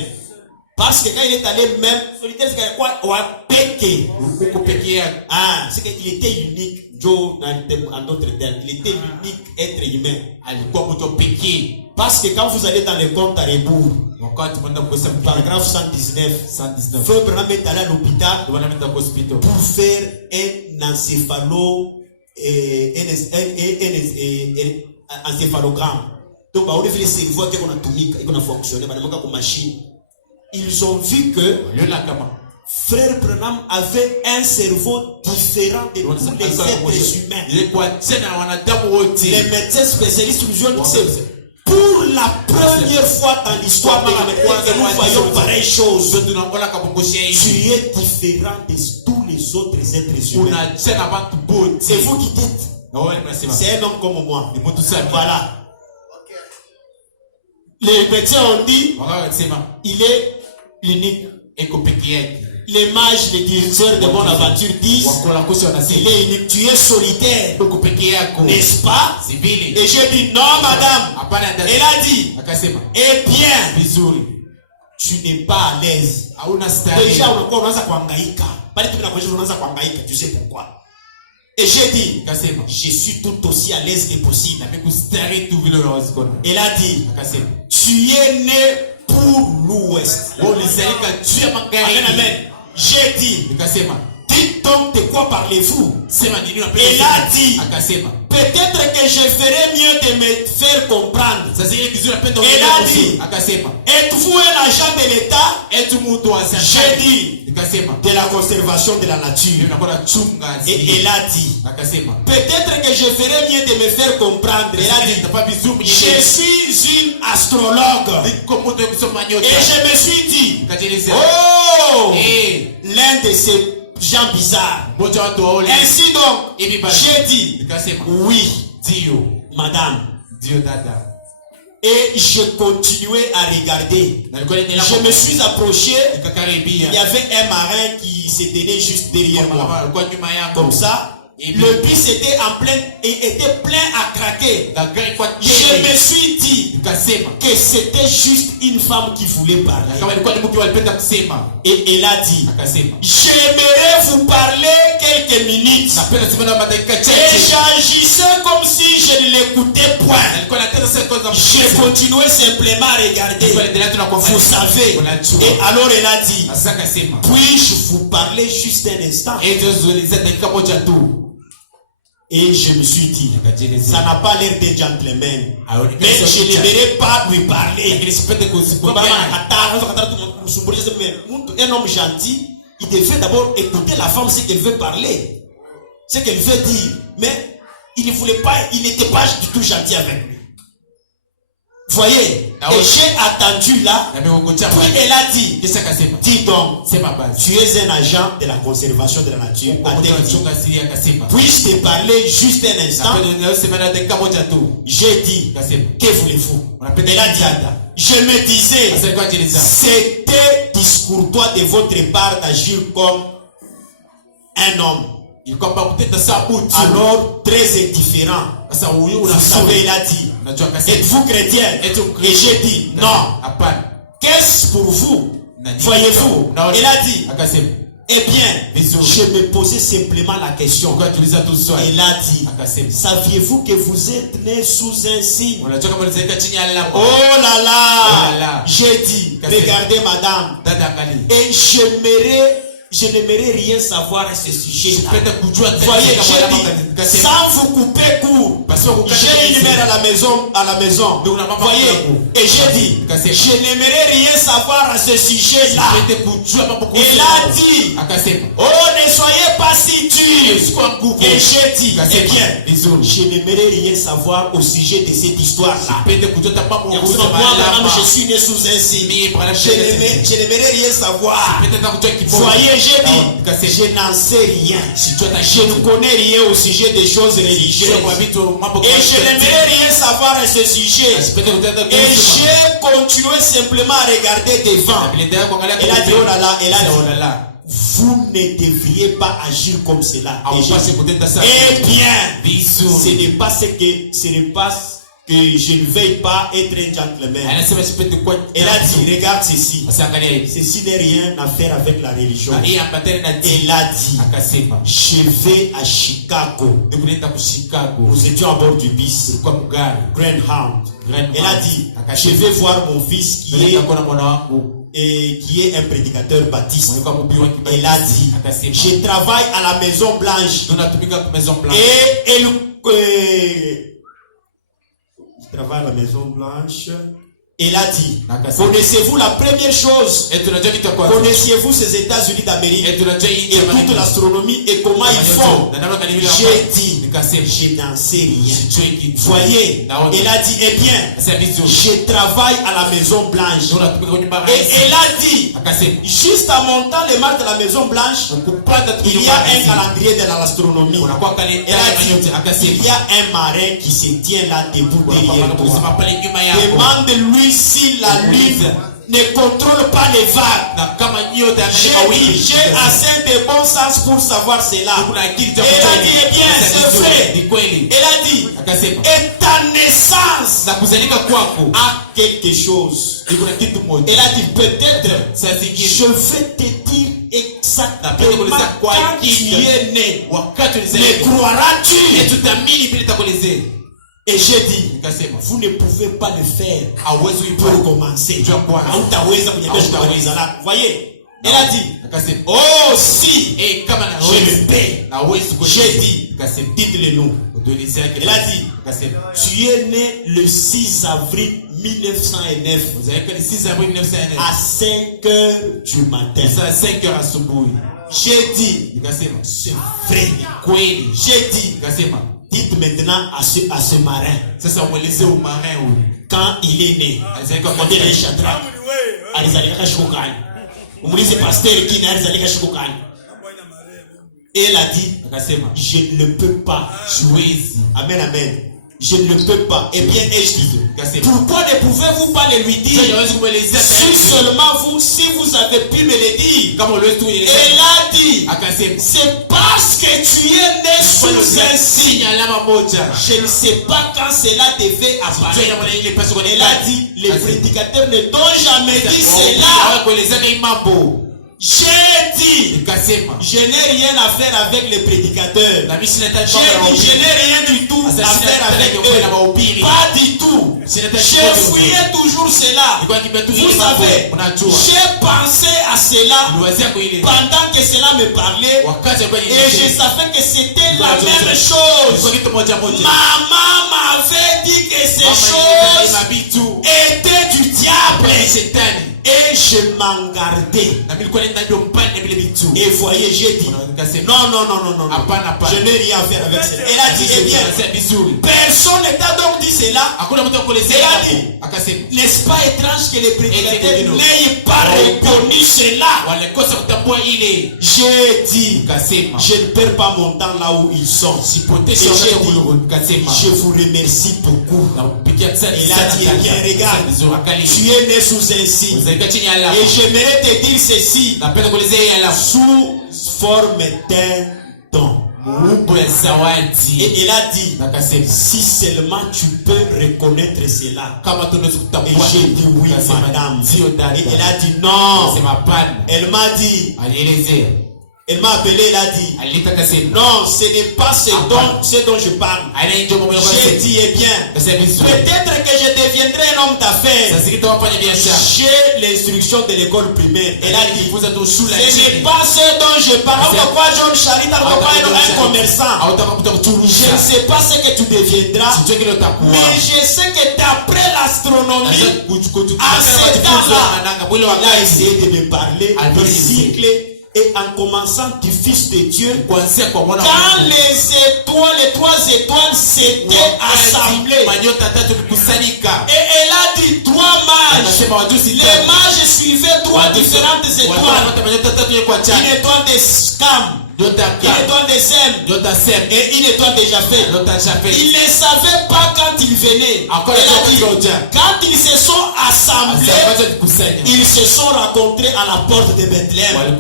Parce que quand il est allé même solitaire, c'est quoi? C'est qu'il était unique. En d'autres termes, il était l'unique être humain. Parce que quand vous allez dans les comptes à rebours, paragraphe 119, Frère Branham est allé à l'hôpital pour faire un encéphalogramme. Donc, on a fait les cerveaux qui ont fonctionné, machine. Ils ont vu que Frère Branham avait un cerveau différent de tous les êtres humains. Les médecins spécialistes nous ont dit: pour la première fois dans l'histoire de l'humanité que nous voyons pareille chose. Tu es différent de tous les autres êtres humains. C'est vous qui dites: c'est un homme comme moi. Voilà. Les médecins ont dit: il est l'unique. Les mages, les directeurs de bonne aventure disent: il est unique. Tu es solitaire, n'est-ce pas? Et j'ai dit: non, madame. Elle a dit: eh bien, tu n'es pas à l'aise. Déjà, tu sais pourquoi? Et j'ai dit: je suis tout aussi à l'aise que possible. Elle a dit: tu es né pour l'Ouest. Amen, amen. J'ai dit: dites donc de quoi parlez-vous? Elle a dit, peut-être que je ferais mieux de me faire comprendre. Elle a dit, êtes-vous un agent de l'État? J'ai dit, de la conservation de la nature. Et elle a dit, peut-être que je ferais mieux de me faire comprendre. Elle a dit, je suis une astrologue. Et je me suis dit, oh, l'un de ces gens bizarres. Ainsi donc, j'ai dit, oui, madame. Et je continuais à regarder. Je me suis approché. Il y avait un marin qui se tenait juste derrière moi. Comme ça. Le bus était était plein à craquer. Je me suis dit que c'était juste une femme qui voulait parler. Et elle a dit, j'aimerais vous parler quelques minutes. Et j'agissais comme si je ne l'écoutais point. Je continuais simplement à regarder. Vous savez. Et alors elle a dit, puis-je vous parler juste un instant? Et je me suis dit, ça n'a pas l'air de gentleman. Mais je n'aimerais pas lui parler. Un homme gentil, il devait d'abord écouter la femme ce qu'elle veut parler. Ce qu'elle veut dire. Mais il ne voulait pas, il n'était pas du tout gentil avec lui. Voyez, et j'ai attendu là, puis elle a dit, dis donc, tu es un agent de la conservation de la nature. Puis-je te parler juste un instant? J'ai dit, que voulez-vous? Elle a dit, je me disais, c'était discourtois de votre part d'agir comme un homme. Alors, très indifférent. Vous savez, il a dit, êtes-vous chrétien? Et j'ai dit, non. Qu'est-ce pour vous? Voyez-vous? Il a dit, eh bien, je me posais simplement la question. Il a dit, saviez-vous que vous êtes né sous un signe? Oh là là! J'ai dit, regardez madame, et je n'aimerais rien savoir à ce sujet-là. Voyez, j'ai dit, sans vous couper court, j'ai une mère à la maison. Voyez, et j'ai dit, je n'aimerais rien savoir à ce sujet-là. Il a dit, oh, ne soyez pas si dur. Et j'ai dit, eh bien, je n'aimerais rien savoir au sujet de cette histoire-là. Moi, je suis né sous un signe. Je n'aimerais rien savoir. Voyez, j'ai dit, je n'en sais rien. Je ne connais rien au sujet des choses religieuses. Et je n'aimerais rien savoir à ce sujet. Et j'ai continué simplement à regarder devant. Elle a dit, oh là là, elle a dit, vous ne devriez pas agir comme cela. Eh bien, ce n'est pas que je ne veuille pas être un gentleman. Elle a dit, regarde ceci. Ceci n'est rien à faire avec la religion. Elle a dit, je vais à Chicago. Nous étions à bord du bus Greyhound. Elle a dit, je vais voir mon fils qui est un prédicateur baptiste. Elle a dit, je travaille à la Maison Blanche. Et elle travaille à la Maison Blanche. Il a dit, connaissez-vous la première chose? Connaissiez-vous ces États-Unis d'Amérique et toute l'astronomie et comment ils font? J'ai dit, je n'en sais rien. Voyez, il a dit, eh bien, je travaille à la Maison Blanche. Et elle a dit, juste en montant les marches de la Maison Blanche, il y a un calendrier de l'astronomie. Elle a dit, il y a un marin qui se tient là debout derrière toi. Demande-lui si la lune ne contrôle pas les vagues. J'ai assez de bon sens pour savoir cela. Elle a dit, eh bien, c'est vrai. Elle a dit, et ta naissance a quelque chose. Elle a dit, peut-être, je vais te dire exactement quand tu es né. Mais croiras-tu? Et j'ai dit, vous ne pouvez pas le faire pour commencer. Voyez, Il a dit, oh si je le paie, j'ai dit, dites-le-nous. Il a dit, tu es né le 6 avril 1909 à 5 heures du matin. J'ai dit, c'est vrai. J'ai dit, dites maintenant à ce marin, quand il est né, on est les Shadrach, et il a dit, je ne peux pas jouer. Amen, amen. Je ne peux pas. Eh bien, ai-je dit, pourquoi ne pouvez-vous pas le lui dire? Si seulement vous, si vous avez pu me le dire. Elle a dit, c'est parce que tu es né sous un signe. Je ne sais pas quand cela devait apparaître. Elle a dit, les prédicateurs ne t'ont jamais dit cela. J'ai dit, je n'ai rien à faire avec les prédicateurs. J'ai dit, je n'ai rien du tout à faire avec eux. Pas du tout. J'ai fouillé toujours cela. Vous savez, j'ai pensé à cela pendant que cela me parlait. Et je savais que c'était la même chose. Maman m'avait dit que ces choses étaient du diable. Et je m'en gardais. Et voyez, j'ai dit, non, je n'ai rien à faire avec cela. Elle a dit, eh bien, personne ne t'a donc dit cela. Elle a dit, n'est-ce pas étrange que les prédicateurs n'aient pas reconnu cela? J'ai dit, je ne perds pas mon temps là où ils sont. Et j'ai dit, je vous remercie beaucoup. Elle a dit, eh bien, regarde, tu es né sous un signe. Et j'aimerais te dire ceci, sous forme d'un don. Et il a dit, si seulement tu peux reconnaître cela. Et j'ai dit oui, madame. Et elle a dit non. Elle m'a dit, elle m'a appelé, elle a dit, non, ce n'est pas ce dont je parle. J'ai dit, eh bien, peut-être que je deviendrai un homme d'affaires. J'ai l'instruction de l'école primaire. Elle a dit, ce n'est pas ce dont je parle. Pourquoi John Charit, pourquoi un commerçant? Je ne sais pas ce que tu deviendras, mais je sais que d'après l'astronomie, à ce temps-là, il a essayé de me parler du cycle. Et en commençant du Fils de Dieu, quand les trois étoiles s'étaient assemblées, et elle a dit trois mages. Les mages suivaient trois différentes étoiles. Une étoile de Scam, une étoile de Sem et une étoile de Japhet. Ils ne savaient pas quand ils venaient. Quand ils se sont assemblés, ils se sont rencontrés à la porte de Bethléem,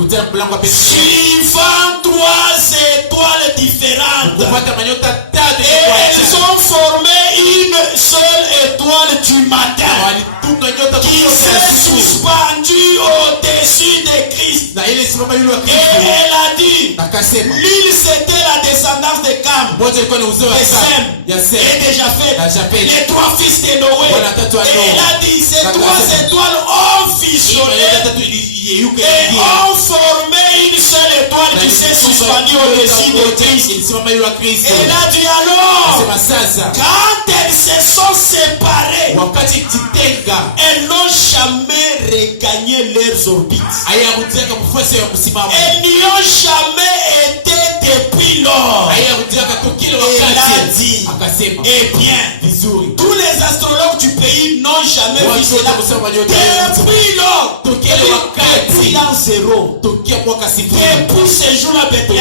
suivant trois étoiles différentes. Et elles ont formé une seule étoile du matin qui s'est suspendue au-dessus de Christ. Et elle a dit, l'île c'était la descendance de Cam, de Sem et de Japhet, les trois fils de Noé. Et elle a dit, ces trois étoiles ont fusionné et ont formé une seule étoile qui s'est suspendue au-dessus de Christ. Et elle a dit alors, quand elles se sont séparées, elles n'ont jamais regagné leurs orbites. Elles n'y ont jamais été depuis lors. Et elle a dit, eh bien, tous les astrologues du pays n'ont jamais vu cela. Depuis lors, depuis l'an 0, depuis ce jour-là, depuis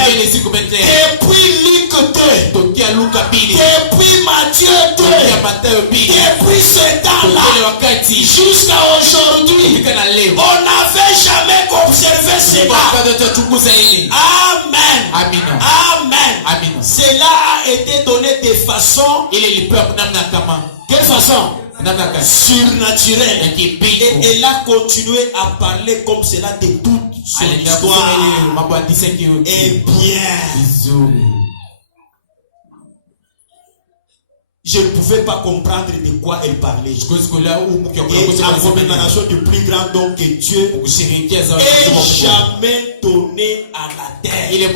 Luc 2, depuis Matthieu 2, depuis ce temps-là, jusqu'à aujourd'hui, on n'avait jamais observé cela. Amen. Amen. Cela a été donné de façon. Quelle façon? Surnaturelle. Et elle a continué à parler comme cela de toute son histoire. Eh bien, je ne pouvais pas comprendre de quoi elle parlait. Et en commémoration du plus grand don que Dieu ait jamais donné à la terre.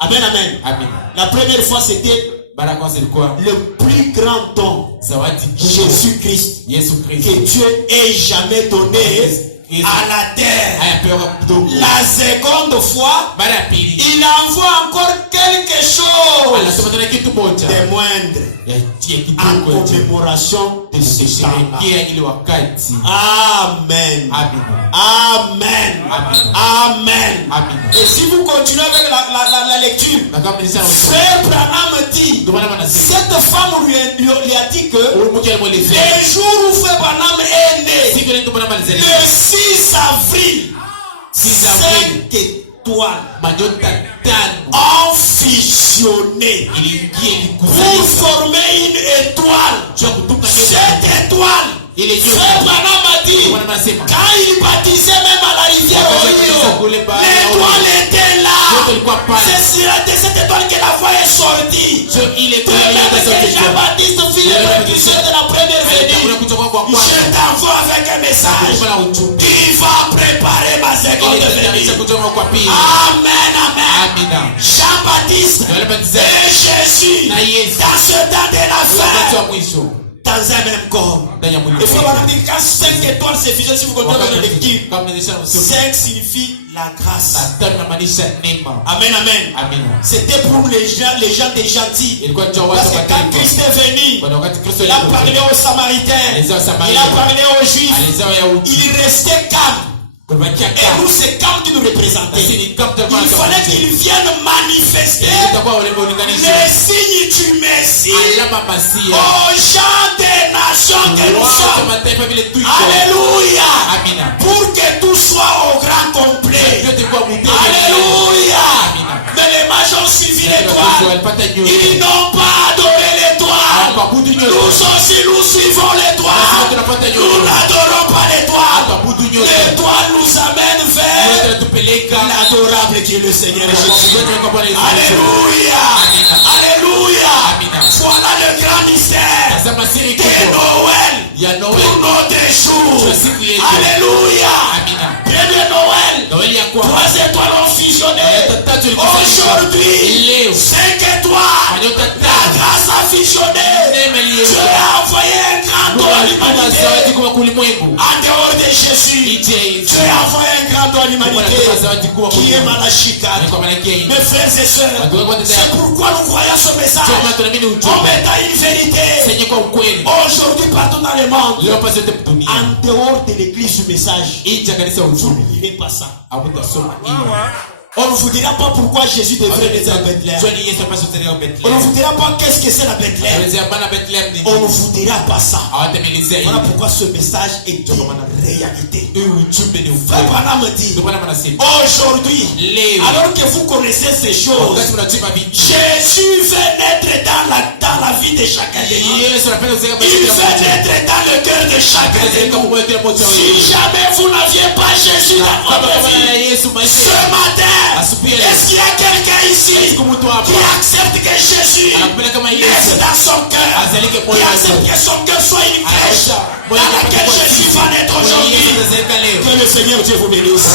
Amen, amen. Amen. La première fois, c'était le plus grand don, Jésus-Christ, que Dieu ait jamais donné à la terre. La seconde fois, il envoie encore quelque chose de moindre en commémoration de ce temps-là. Amen. Amen. Amen. Et si vous continuez avec la lecture, Frère Branham dit, cette femme lui a dit que le jour où Frère Branham est né, le 6 avril, 5 étoiles ont fusionné pour former une étoile. Cette étoile, Frère Branham a dit, quand il baptisait même à la rivière Ohio, l'étoile était là. C'est sur cette étoile que la voix est sortie. Jean-Baptiste fit le précurseur de la première venue. Je t'envoie avec un message qui va préparer ma seconde venue. Amen, amen. Jean-Baptiste et Jésus dans ce temps de la fin, dans un même corps. Il faut voir quand 5 étoiles se fusionnent, si vous continuez dans l'équipe, 5 signifie la grâce. Amen, amen. C'était pour les gens des gentils. Parce que quand Christ est venu, il a parlé aux Samaritains, il a parlé aux Juifs, il restait calme. Et nous, c'est comme qui nous représentait. Il fallait qu'il vienne manifester les signes du Messie aux gens des nations que nous sommes. Alléluia. Pour que tout soit au grand complet. Alléluia. Mais les mages ont suivi l'étoile. Ils n'ont pas adoré l'étoile. Nous aussi, nous suivons l'étoile. Nous n'adorons pas l'étoile. L'étoile nous amène vers l'adorable qui est le Seigneur Jésus. Alléluia. Alléluia. Voilà le grand mystère de Noël pour notre jour. Alléluia. Premier Noël, 3 étoiles ont fusionné. Aujourd'hui, 5 étoiles. La grâce a fusionné. Dieu a envoyé un grand don à l'humanité. En dehors de Jésus, Dieu a envoyé un grand don à l'humanité qui est Malachie 4. Mes frères et sœurs, c'est pourquoi nous croyons ce message. On met à une vérité. Aujourd'hui, partout dans le monde, en dehors de l'église du message, vous ne lirez pas ça. On ne vous dira pas pourquoi Jésus devrait naître à Bethléem. On ne vous dira pas qu'est-ce que c'est la Bethléem. On ne vous dira pas ça. Voilà pourquoi ce message est une réalité. Frère Branham dit, aujourd'hui, alors que vous connaissez ces choses, Jésus veut naître dans la vie de chacun de nous. Il veut naître dans le cœur de chacun de nous. Si jamais vous n'aviez pas Jésus dans votre vie, ce matin, est-ce qu'il y a quelqu'un ici qui accepte que Jésus naisse dans son cœur, qui accepte que son cœur soit une crèche dans laquelle Jésus va naître aujourd'hui? Que le Seigneur Dieu vous bénisse.